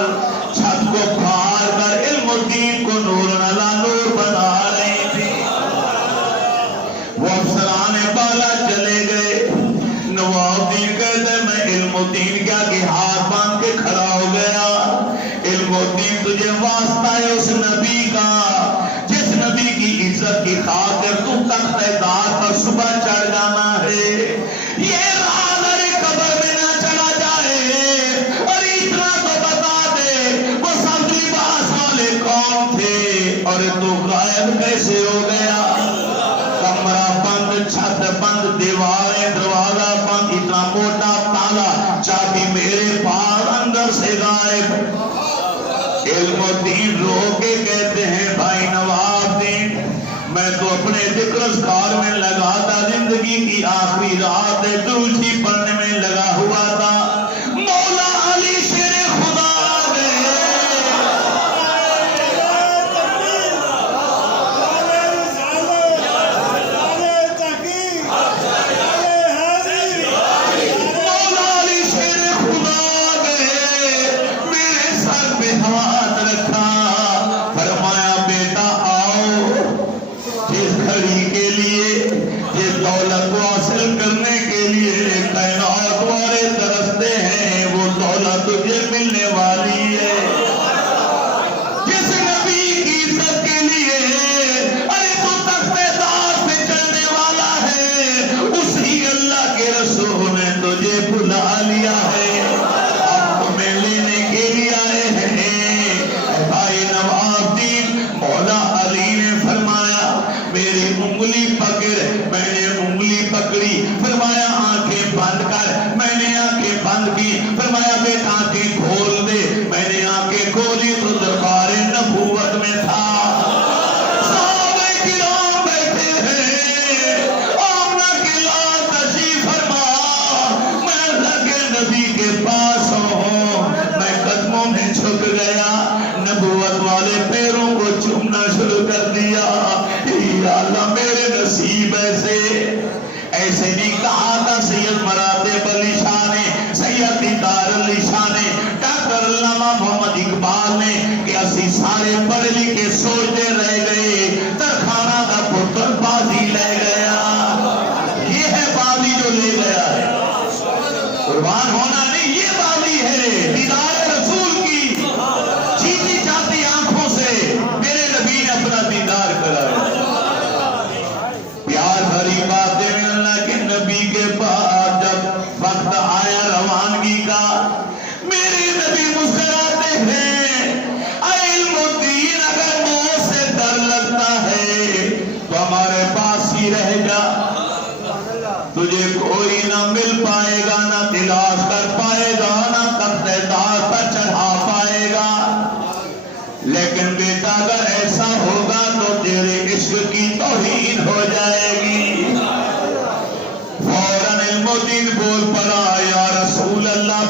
چھت کو پھاڑ کر علم الدین کو نور علی نور بنا رہی تھی۔ وہ افسران بالا چلے گئے، نواب دین کہتے میں علم الدین کیا کہ ہاتھ باندھ کے کھڑا ہو گیا، علم الدین تجھے واسطہ ہے اس نبی کا جس نبی کی عزت کی خاطر تو تخت دار پر صبح چڑھ جانا ہے، یہ راز ارے قبر میں نہ چلا جائے، اور اتنا تو بتا دے وہ سب لباس والے کون تھے اور تو غائب کیسے ہو گیا، کمرہ بند، چھت بند، دیواریں دروازہ بند، اتنا موٹا تالا، چابی میرے پاس، اندر سے غائب۔ علم الدین رو کے کہتے ہیں بھائی نواب دین میں تو اپنے ذکر اذکار میں لگا تھا، زندگی کی آخری رات درود ہی پڑھنے میں لگا ہوا تھا، مولا علی شیر خدا سارے پڑھ لکھے سوچتے رہ گئے، ترخانہ کا پتر بازی لے گیا، یہ ہے بازی جو لے گیا ہے، قربان ہونا نہیں، یہ بازی ہے دیدار رسول کی، چیتی چاہتی آنکھوں سے میرے نبی نے اپنا دیدار کرایا۔ پیار بھری باتیں میں اللہ کے نبی کے پاس جب وقت آیا روانگی کا، میرے نبی مسکراتے ہیں، ہمارے پاس ہی رہ جا، تجھے کوئی نہ مل پائے گا، نہ تلاش کر پائے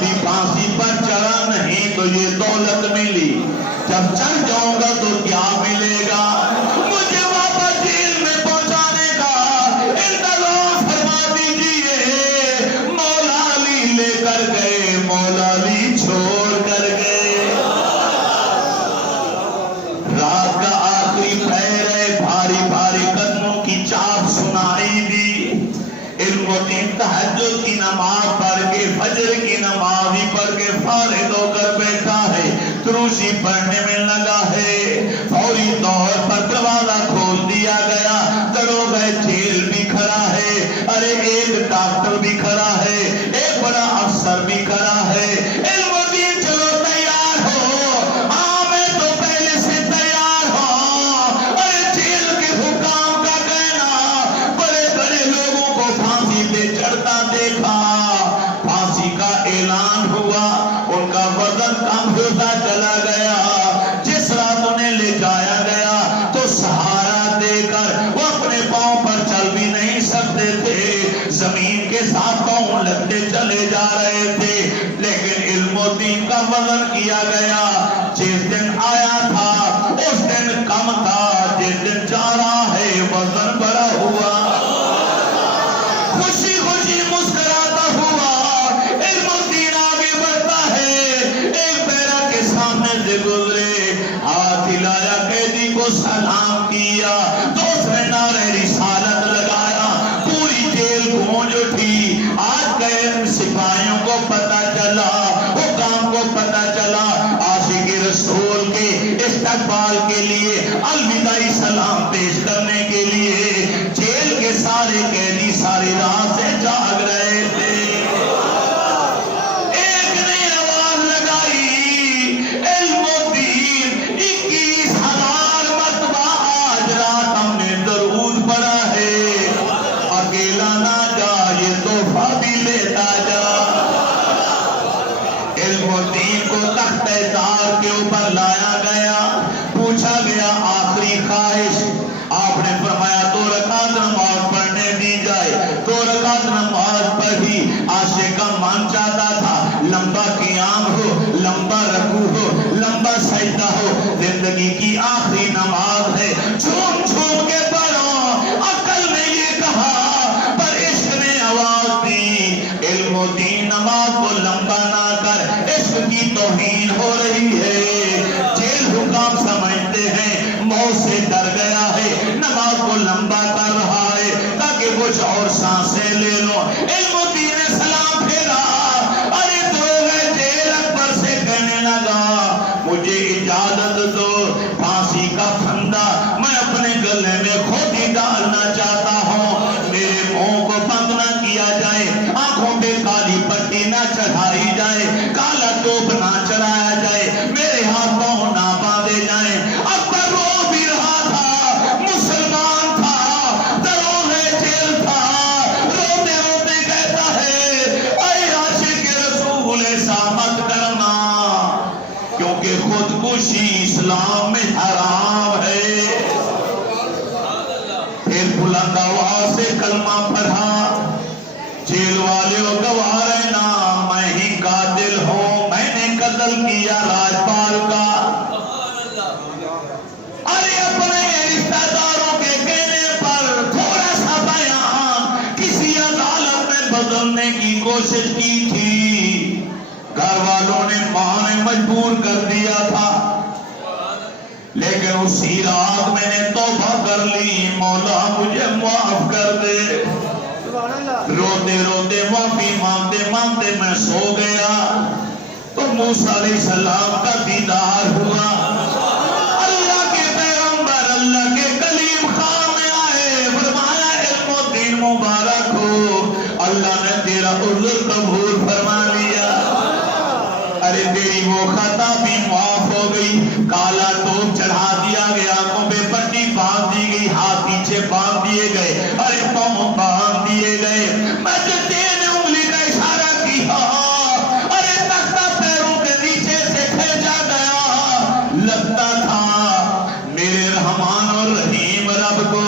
ابھی پھانسی پر چڑھا نہیں تو یہ دولت ملی، جب چڑھ جاؤں گا تو کیا ملے گا؟ مجھے واپس جیل میں پہنچانے کا انتظام فرما دیجیے۔ مولا علی لے کر گئے، مولا علی چھوڑ کر گئے۔ رات کا آخری پہر ہے، بھاری بھاری قدموں کی چاپ سنائی دی۔ علم و دین تہجد کی نماز پڑھ کے، فجر کی نماز ہی پڑھ کے فارغ ہو کر بیٹھا ہے، دروشی پڑھنے میں لگا ہے۔ فوری طور پر دروازہ کھول دیا گیا، دروغہ جیل بھی کھڑا ہے، ارے ایک ڈاکٹر بھی کھڑا ہے، ایک بڑا افسر بھی کھڑا ہے۔ علم و دین چلو تیار ہو، ہاں میں تو پہلے سے تیار ہوں۔ ارے جیل کے حکام کا کہنا، بڑے بڑے لوگوں کو پھانسی پہ چڑھتا دیکھا، پھانسی کا اعلان ہوا، ان کا وزن کم ہوتا چلا گیا۔ جس رات انہیں لے جایا گیا تو سہارا دے کر وہ اپنے پاؤں پر چل بھی نہیں سکتے تھے، زمین کے ساتھ پاؤں لگتے چلے جا رہے تھے، لیکن علم و دین کا وزن کیا گیا۔ جس دن آیا تھا اس دن کم تھا، جس دن جا رہا ہے وزن بڑا ہوا۔ خوشی خوشی مسکراتا ہوا علم الدین آگے بڑھتا ہے، ایک بیرا کے سامنے سے گزرے، ہاتھ ہلایا، قیدی کو سلام کیا، تو اس نے نعرہ رسالت لگایا، پوری جیل گونج اٹھی۔ آج کے سپاہیوں کو پتہ چلا، حکام کو پتہ چلا، عاشق رسول کے استقبال کے لیے، الوداعی سلام پیش کرنے کے لیے جیل کے سارے قیدی ساری رات سے جاگ رہے تھے۔ ایک نے آواز لگائی، علم الدین 21,000 مرتبہ آج رات ہم نے درود پڑھا ہے، اکیلا نہ جا، یہ تحفہ بھی لیتا جا۔ علم الدین کو تختہ تار کے اوپر لایا گیا، پوچھا گیا آخری خواہش؟ آپ نے فرمایا 2 رکعت نماز پڑھنے دی جائے۔ 2 رکعت نماز پڑھی، عاشق کا من چاہتا تھا لمبا قیام ہو، لمبا رکوع ہو، لمبا سجدہ ہو، زندگی کی آخری نماز ہے، جھوم جھوم کے پڑھو۔ عقل نے یہ کہا پر عشق نے آواز دی، علم و دین نماز کو لمبا نہ کر، عشق کی توہین ہو رہی ہے۔ جیل حکام سمجھتے ہیں موت سے ڈر گیا ہے، نماز کو لمبا کر رہا ہے تاکہ کچھ اور سانسیں لے لو۔ علم الدین نے سلام پھیرا، ارے دروغہ جیل اکبر سے کہنے لگا مجھے اجازت دو، پھانسی کا پھندا میں اپنے گلے میں خود ہی ڈالنا چاہتا ہوں، میرے منہ کو بند نہ کیا جائے، آنکھوں پہ کالی پٹی نہ چڑھائی جائے، کالا ٹوپ نہ چڑھایا جائے، میرے ہاتھ پاؤں نہ باندھے جائیں۔ اکبر رو بھی رہا تھا، مسلمان تھا، دروغہ جیل تھا، روتے روتے کہتا ہے اے عاشق رسول ایسا مت کرنا، کیونکہ خودکشی اسلام میں حرام ہے۔ پھر بلند آواز سے کلمہ پڑھا، جیل والوں گواہ رہنا میں ہی قاتل ہوں، میں نے قتل کیا راجپال کا۔ ارے اپنے رشتہ داروں کے کہنے پر تھوڑا سا بیان کسی عدالت میں بدلنے کی کوشش کی تھی، گھر والوں نے ماں نے مجبور کر دیا تھا، لیکن اسی رات میں نے توبہ کر لی، مولا مجھے معاف کر دے۔ روتے روتے معافی مانگتے مانگتے میں سو گیا تو موسیٰ علیہ السلام کا دیدار ہوا۔ اللہ کے پیغمبر اللہ کے کلیم خان میں آئے، فرمایا علم الدین مبارک ہو، اللہ نے تیرا عذر قبول فرما لیا، ارے تیری وہ خطا بھی معاف ہو گئی۔ کالا ٹوپ چڑھا دیا گیا، آنکھوں پہ پٹی باندھ دی گئی، ہاتھ پیچھے باندھ دیے گئے، ارے پاؤں باندھ دیے گئے، میں جو تیرے انگلی کا اشارہ کیا، ارے تختہ پیروں کے نیچے سے کھینچا گیا، لگتا تھا میرے رحمان اور رحیم رب کو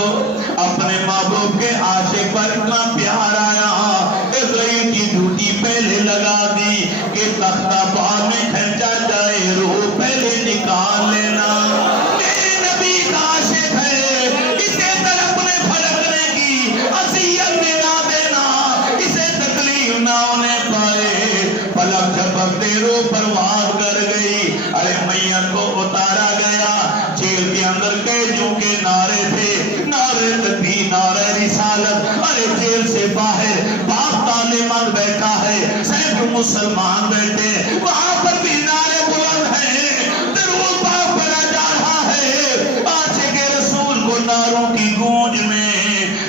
اپنے محبوب کے عاشق پر اتنا پیار آیا، اسرائیل کی ڈیوٹی پہلے لگا دی کہ تختہ بعد میں کھینچا جائے روح پہلے نکال لینا میرے نبی کا عاشق ہے اسے تڑپنے پھڑکنے کی اذیت نہ دینا اسے تکلیف نہ ہونے پائے پلک جھپکتے روح پرواز کر گئی ارے میت کو اتارا گیا جیل کے اندر قیدیوں کے نعرے تھے نعرے تکبیر نعرے رسالت ارے جیل سے باہر باپ تانے مند بیٹھا ہے سینکڑوں مسلمان بیٹھے وہاں پر بھی نعرے بلند ہیں درود پاک پڑھا جا رہا ہے عاشق رسول کو نعروں کی گونج میں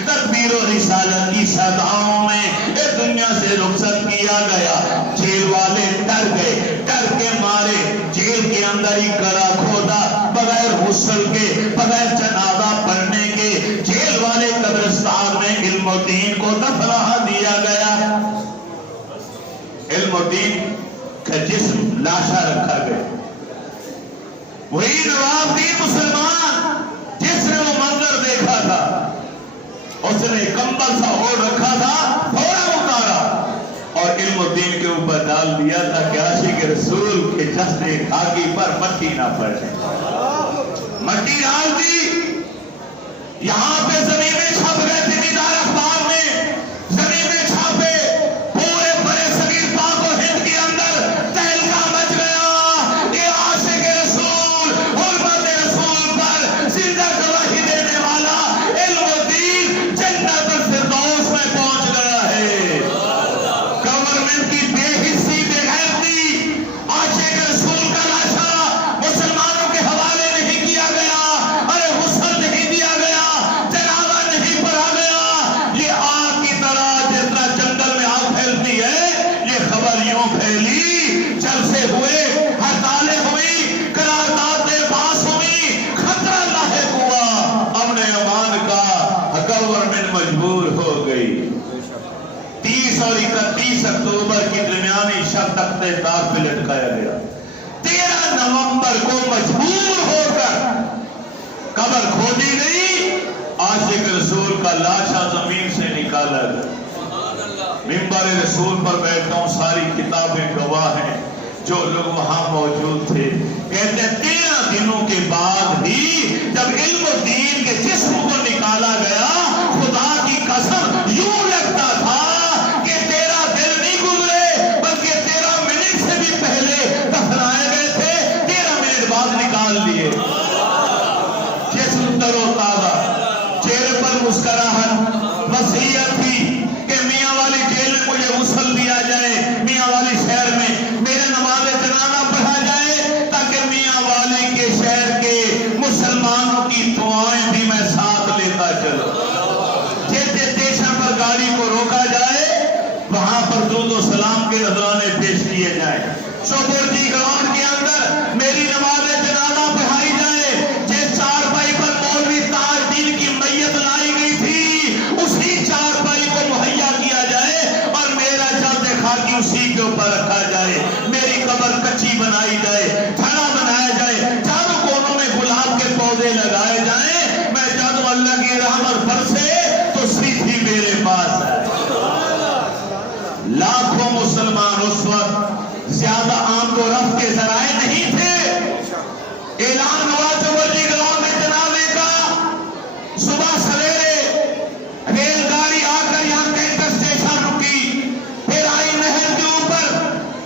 تکبیر و رسالت کی صداؤں میں اس دنیا سے رخصت کیا گیا جیل والے ڈر گئے ڈر کے مارے جیل کے اندر ہی گلا کھودا بغیر غسل کے بغیر جنازہ پڑھنے کے جیل والے قبرستان میں علم و دین کو دفنہ دیا گیا علم و دین کا جسم لاشا رکھا گیا وہی نواب دین مسلمان جس نے وہ منظر دیکھا تھا اس نے کمبل سا اوڑھ رکھا تھا فوراً اتارا اور علم الدین کے اوپر ڈال دیا تھا کہ عاشق رسول کے جسنے خاکی پر مٹی نہ پڑے مٹی ڈال دی یہاں پہ زمین میں چھپ گئے زمیندار اخبار میں زمین میں چھاپے پورے بڑے صغیر پاک و ہند کے اندر تہلکہ مچ گیا کہ عاشق رسول حرمت رسول پر زندہ گواہی دینے والا علم الدین جنت الفردوس میں پہنچ گیا ہے گورنمنٹ کی بے حسی بے غیرتی عاشق رسول کا لاشا مسلمانوں کے حوالے نہیں کیا گیا ارے غسل نہیں دیا گیا جنازہ نہیں پڑھا گیا یہ آگ کی طرح جس طرح جنگل میں آگ پھیلتی ہے یہ خبر یوں پھیلی جلسے ہوئے ہڑتالیں ہوئی قراردادیں پاس ہوئی خطرہ لاحق ہوا امن امان کا گورنمنٹ مجبور ہو گئی 30 اور 31 اکتوبر کی درمیانی شب تخت دار پہ لٹکایا گیا 13 نومبر کو مجبور ہو کر قبر کھودی گئی عاشق رسول کا لاشا زمین سے نکالا گیا منبر رسول پر بیٹھا ہوں ساری کتابیں گواہ ہیں جو لوگ وہاں موجود تھے کہتے ہیں 13 دنوں کے بعد ہی جب علم الدین کے جسم کو نکالا گیا خدا کی قسم یوں لگتا تھا کہ 13 دن نہیں گزرے بلکہ 13 منٹ سے بھی پہلے دفنائے گئے تھے 13 منٹ بعد نکال لیے جسم تر و تازہ چہرے پر مسکراہٹ وصیت تھی کہ میاں والی جیل میں مجھے غسل دیا جائے میاں والی شہر میں میرے نماز جنازہ پڑھا جائے تاکہ میاں والی کے شہر کے مسلمانوں کی دعائیں بھی میں ساتھ لیتا چلوں جیسے اسٹیشن پر گاڑی کو روکا جائے وہاں پر درود و سلام کے نذرانے پیش کیے جائیں سوپورجی گراؤنڈ کے اندر میری نماز جنازہ پڑھائی جائے جس چارپائی پر مولوی تاج دین کی میت لائی گئی تھی اسی چارپائی کو مہیا کیا جائے اور میرا جلد خاکی اسی کے اوپر رکھا جائے میری قبر کچی بنائی جائے تھڑا بنایا جائے چاروں کونوں میں گلاب کے پودے لگائے جائیں میں جب اللہ کی رحمت برسے تو سیدھی میرے پاس ہے لاکھوں مسلمان اس وقت زیادہ آمد و رفت کے ذرائع نہیں تھے اعلان ہوا چوبرجی گراؤنڈ میں جنازے کا صبح سویرے ریل گاڑی آ کر یہاں کیمپ اسٹیشن رکی پھر آئی نہر کے اوپر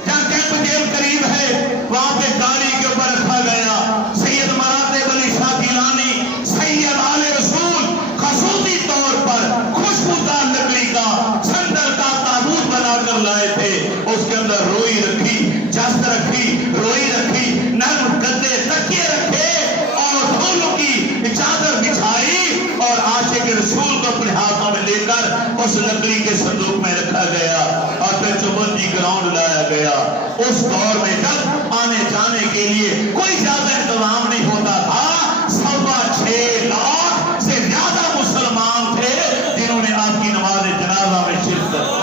جہاں کیمپ جیل قریب ہے وہاں پہ گاڑی کے اوپر رکھا گیا سید مراتب علی شاہ گیلانی سید آل رسول خصوصی طور پر خوشبودار لکڑی کا صندل کا تابوت بنا کر لائے تھے اس کے اندر روئی رکھی جست رکھی روئی رکھی نرم گدے تکیے رکھے اور پھولوں کی چادر بچھائی اور عاشق رسول کو اپنے ہاتھوں میں لے کر اس لکڑی کے صندوق میں رکھا گیا اور پھر چوبرجی گراؤنڈ لایا گیا اس دور میں جب آنے جانے کے لیے کوئی زیادہ انتظام نہیں ہوتا تھا 6.25 لاکھ سے زیادہ مسلمان تھے جنہوں نے آپ کی نماز جنازہ میں شرکت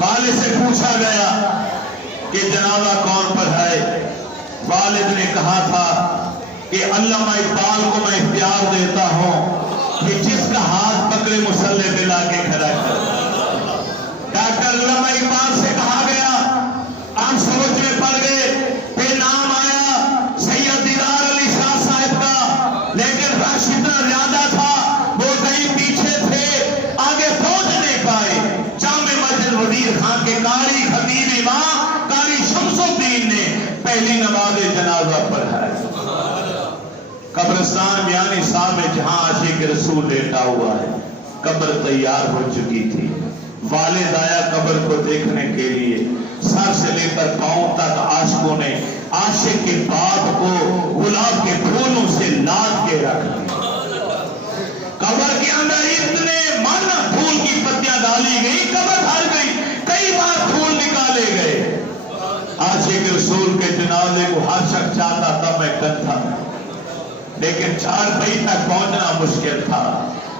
والد سے پوچھا گیا کہ جنازہ کون پڑھائے والد نے کہا تھا کہ علامہ اقبال کو میں اختیار دیتا ہوں کہ جس کا ہاتھ پکڑے مصلے پہ لا کے کھڑا کر علی خان کے قاری خطیب امام قاری شمس الدین نے پہلی نماز جنازہ پڑھائی۔ قبرستان میانی صاحب میں جہاں عاشق رسول لیٹا ہوا ہے، قبر تیار ہو چکی تھی۔ والد آیا قبر کو دیکھنے کے لیے، سر سے لے کر پاؤں تک عاشقوں نے عاشق کے باپ کو گلاب کے پھولوں سے لاد کے رکھ دیا۔ قبر کے اندر اتنے من پھول کی پتیاں ڈالی گئی، قبر بھر گئی، کئی بار پھول نکالے گئے۔ عاشق رسول کے جنازے کو ہر شخص چاہتا تھا میں کندھا، لیکن چارپائی تک پہنچنا مشکل تھا۔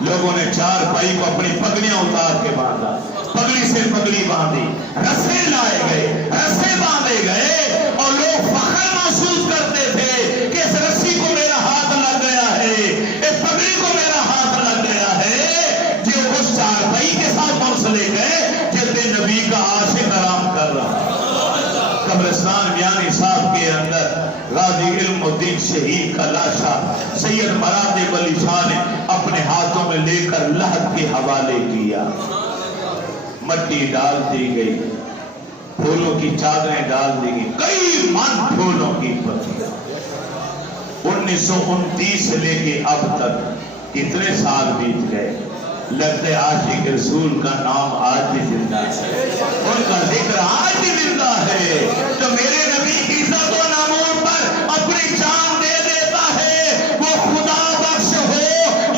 لوگوں نے چارپائی کو اپنی پگڑیاں اتار کے باندھا، پگڑی سے پگڑی باندھی، رسے لائے گئے، رسے باندھے گئے، اور لوگ فخر محسوس کرتے تھے کہ اس رسی کو میرا ہاتھ لگ گیا ہے، اس پگڑی کو میرا ہاتھ لگ گیا ہے، جو اس چارپائی کے ساتھ منسلک ہے جس پہ نبی کا عاشق آرام کر رہا۔ قبرستان میانی صاحب کے اندر غازی علم الدین شہید کا لاشا سید مراتب علی شاہ نے اپنے ہاتھوں میں لے کر لحد کے حوالے کیا۔ مٹی ڈال دی گئی، پھولوں کی چادریں ڈال دی گئی، کئی من پھولوں کی پتیاں۔ 1929 سے لے کے اب تک کتنے سال بیت گئے، لگتے عاشق رسول کا نام آج بھی زندہ ہے، ان کا ذکر آج بھی زندہ ہے۔ تو میرے نبی کی عزت و نامور پر اپنی جان دے دیتا ہے، وہ خدا بخش ہو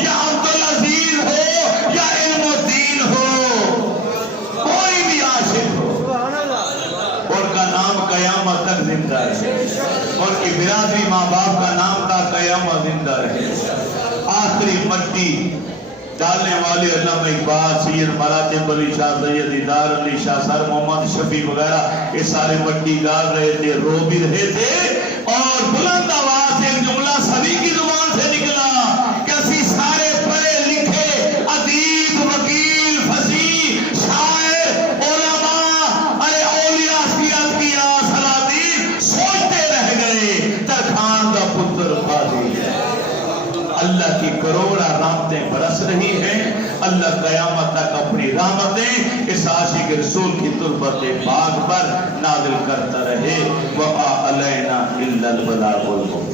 یا عبدالعزیز ہو یا علم الدین ہو، کوئی بھی عاشق ہو، ان کا نام قیامت تک زندہ ہے، ان کی برادری ماں باپ کا نام کا قیامت زندہ رہے۔ آخری مٹی ڈالنے والے علامہ اقبال، سید مراتب علی شاہ، سید دیدار علی شاہ، سر محمد شفیع وغیرہ یہ سارے مٹی ڈال رہے تھے، رو بھی رہے تھے، اور بلند آواز سے ایک جملہ سبھی کی زبان سے نکلا کہ اسی سارے پڑھے لکھے ادیب، وکیل، فصیح، شاعر، علماء، ارے اولیاء سیرت کی سلاطین سوچتے رہ گئے ترکھان دا پتر قاضی ہے۔ اللہ کی کروڑ رحمتیں برس رہی ہیں، اللہ قیامت تک اپنی رحمتیں اس عاشق رسول کی تربت پاک پر نازل کرتا رہے۔ وَمَا عَلَيْنَا إِلَّا الْبَلَاغُ الْمُبِينُ۔